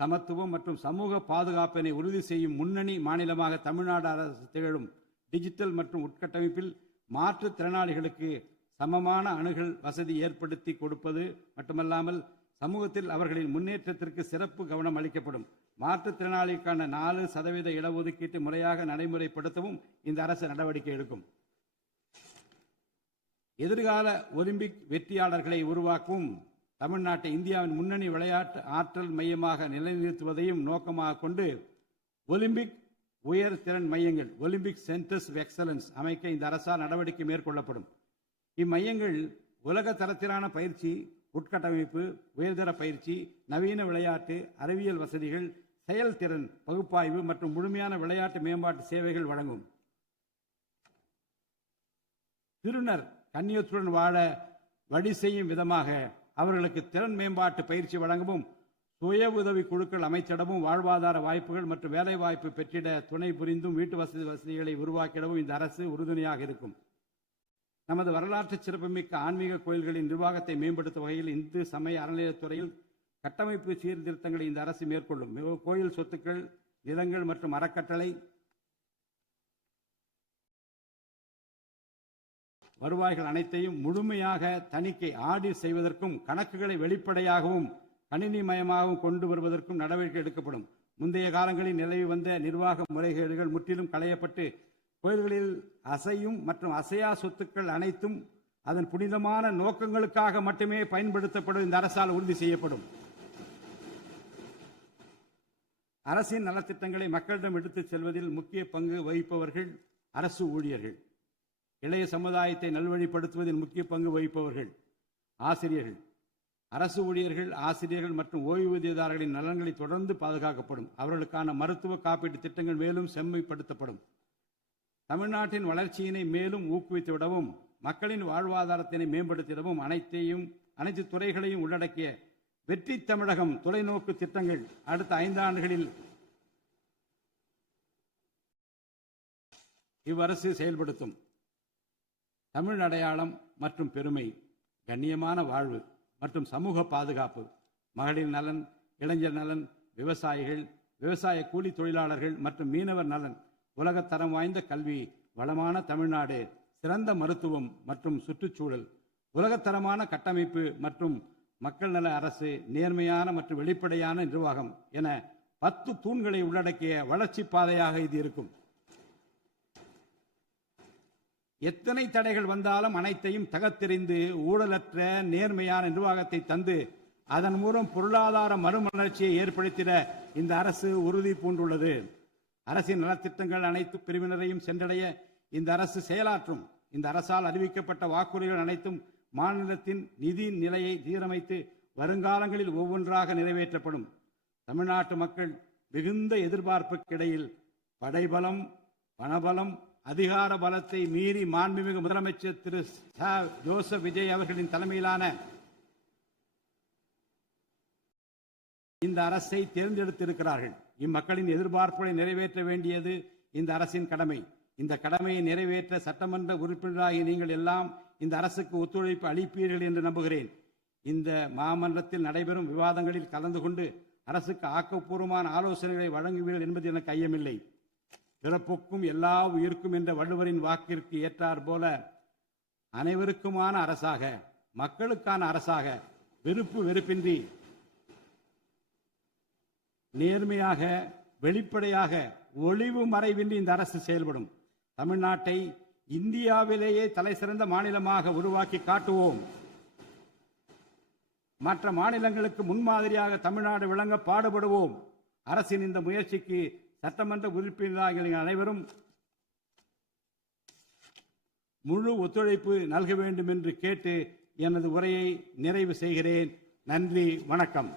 சமத்துவம் மற்றும் சமூக பாதுகாப்பினை உறுதி செய்யும் முன்னணி மாநிலமாக தமிழ்நாடு அரசு திகழும். டிஜிட்டல் மற்றும் உட்கட்டமைப்பில் மாற்றுத்திறனாளிகளுக்கு சமமான அணுகல் வசதி ஏற்படுத்தி கொடுப்பது மட்டுமல்லாமல் சமூகத்தில் அவர்களின் முன்னேற்றத்திற்கு சிறப்பு கவனம் அளிக்கப்படும். மாற்றுத்திறனாளிகளுக்கான 4% இடஒதுக்கீட்டு முறையாக நடைமுறைப்படுத்தவும் இந்த அரசு நடவடிக்கை எடுக்கும். எதிர்கால ஒலிம்பிக் வெற்றியாளர்களை உருவாக்கவும் தமிழ்நாட்டை இந்தியாவின் முன்னணி விளையாட்டு ஆற்றல் மையமாக நிலைநிறுத்துவதையும் நோக்கமாக கொண்டு ஒலிம்பிக் உயர் திறன் மையங்கள் ஒலிம்பிக் சென்டர்ஸ் ஆஃப் எக்ஸலன்ஸ் அமைக்க இந்த அரசால் நடவடிக்கை மேற்கொள்ளப்படும். இம்மையங்கள் உலக தரத்திலான பயிற்சி, உட்கட்டமைப்பு, உயர்தர பயிற்சி, நவீன விளையாட்டு, அறிவியல் வசதிகள், செயல்திறன் பகுப்பாய்வு மற்றும் முழுமையான விளையாட்டு மேம்பாட்டு சேவைகள் வழங்கும். திருநர் கண்ணியத்துடன் வாழ வழி செய்யும் விதமாக அவர்களுக்கு திறன் மேம்பாட்டு பயிற்சி வழங்கவும், சுய உதவி குழுக்கள் அமைத்திடவும், வாழ்வாதார வாய்ப்புகள் மற்றும் வேலை வாய்ப்பு பெற்றிட துணை புரிந்தும் வீட்டு வசதிகளை உருவாக்கிடவும் இந்த அரசு உறுதுணையாக இருக்கும். நமது வரலாற்று சிறப்புமிக்க ஆன்மீக கோயில்களின் நிர்வாகத்தை மேம்படுத்தும் வகையில் இந்து சமய அறநிலையத்துறையில் கட்டமைப்பு சீர்திருத்தங்களை இந்த அரசு மேற்கொள்ளும். கோயில் சொத்துக்கள், நிலங்கள் மற்றும் அறக்கட்டளை வருவாய்கள் அனைத்தையும் முழுமையாக தணிக்கை ஆடிட் செய்வதற்கும் கணக்குகளை வெளிப்படையாகவும் கணினிமயமாகவும் கொண்டு வருவதற்கும் நடவடிக்கை எடுக்கப்படும். முந்தைய காலங்களில் நிலவி வந்த நிர்வாக முறைகேடுகள் முற்றிலும் களையப்பட்டு கோயில்களில் அசையும் மற்றும் அசையா சொத்துக்கள் அனைத்தும் அதன் புனிதமான நோக்கங்களுக்காக மட்டுமே பயன்படுத்தப்படும் இந்த அரசால் உறுதி செய்யப்படும். அரசின் நலத்திட்டங்களை மக்களிடம் எடுத்துச் செல்வதில் முக்கிய பங்கு வகிப்பவர்கள் அரசு ஊழியர்கள். இளைய சமுதாயத்தை நல்வழிப்படுத்துவதில் முக்கிய பங்கு வகிப்பவர்கள் ஆசிரியர்கள். அரசு ஊழியர்கள், ஆசிரியர்கள் மற்றும் ஓய்வூதியதாரர்களின் நலன்களை தொடர்ந்து பாதுகாக்கப்படும். அவர்களுக்கான மருத்துவ காப்பீட்டு திட்டங்கள் மேலும் செம்மைப்படுத்தப்படும். தமிழ்நாட்டின் வளர்ச்சியினை மேலும் ஊக்குவித்துவிடவும் மக்களின் வாழ்வாதாரத்தினை மேம்படுத்திடவும் அனைத்து துறைகளையும் உள்ளடக்கிய வெற்றி தமிழகம் தொலைநோக்கு திட்டங்கள் அடுத்த 5 ஆண்டுகளில் இவ்வரசு செயல்படுத்தும். தமிழ் அடையாளம் மற்றும் பெருமை, கண்ணியமான வாழ்வு மற்றும் சமூக பாதுகாப்பு, மகளிர் நலன், இளைஞர் நலன், விவசாயிகள், விவசாய கூலி தொழிலாளர்கள் மற்றும் மீனவர் நலன், உலகத்தரம் வாய்ந்த கல்வி, வளமான தமிழ்நாடு, சிறந்த மருத்துவம் மற்றும் சுற்றுச்சூழல், உலகத்தரமான கட்டமைப்பு மற்றும் மக்கள் நல அரசு, நேர்மையான மற்றும் வெளிப்படையான நிர்வாகம் என 10 தூண்களை உள்ளடக்கிய வளர்ச்சி பாதையாக இது இருக்கும். எத்தனை தடைகள் வந்தாலும் அனைத்தையும் தகர்த்தெறிந்து ஊழலற்ற நேர்மையான நிர்வாகத்தை தந்து அதன் மூலம் பொருளாதார மறுமலர்ச்சியை ஏற்படுத்திட இந்த அரசு உறுதி பூண்டுள்ளது. அரசின் நலத்திட்டங்கள் அனைத்து பிரிவினரையும் சென்றடைய இந்த அரசு செயலாற்றும். இந்த அரசால் அறிவிக்கப்பட்ட வாக்குறுதிகள் அனைத்தும் மாநிலத்தின் நிதி நிலையை சீரமைத்து வருங்காலங்களில் ஒவ்வொன்றாக நிறைவேற்றப்படும். தமிழ்நாட்டு மக்கள் மிகுந்த எதிர்பார்ப்புக்கிடையில் படைபலம், பணபலம், அதிகார பலத்தை மீறி மாண்புமிகு முதலமைச்சர் திரு ஜோசப் விஜய் அவர்களின் தலைமையிலான இந்த அரசை தேர்ந்தெடுத்திருக்கிறார்கள். இம்மக்களின் எதிர்பார்ப்புகளை நிறைவேற்ற வேண்டியது இந்த அரசின் கடமை. இந்த கடமையை நிறைவேற்ற சட்டமன்ற உறுப்பினராகி நீங்கள் எல்லாம் இந்த அரசுக்கு ஒத்துழைப்பு அளிப்பீர்கள் என்று நம்புகிறேன். இந்த மாமன்றத்தில் நடைபெறும் விவாதங்களில் கலந்து கொண்டு அரசுக்கு ஆக்கப்பூர்வமான ஆலோசனைகளை வழங்குவீர்கள் என்பது எனக்கு ஐயமில்லை. பிறப்புக்கும் எல்லா உயிர்க்கும் என்ற வள்ளுவரின் வாக்கிற்கு ஏற்றார் போல அனைவருக்குமான அரசாக, மக்களுக்கான அரசாக, வெறுப்பின்றி நேர்மையாக, வெளிப்படையாக, ஒளிவு மறைவின்றி இந்த அரசு செயல்படும். தமிழ்நாட்டை இந்தியாவிலேயே தலைசிறந்த மாநிலமாக உருவாக்கி காட்டுவோம். மற்ற மாநிலங்களுக்கு முன்மாதிரியாக தமிழ்நாடு விளங்க பாடுபடுவோம். அரசின் இந்த முயற்சிக்கு சட்டமன்ற உறுப்பினர்கள் அனைவரும் முழு ஒத்துழைப்பு நல்க வேண்டும் என்று கேட்டு எனது உரையை நிறைவு செய்கிறேன். நன்றி, வணக்கம்.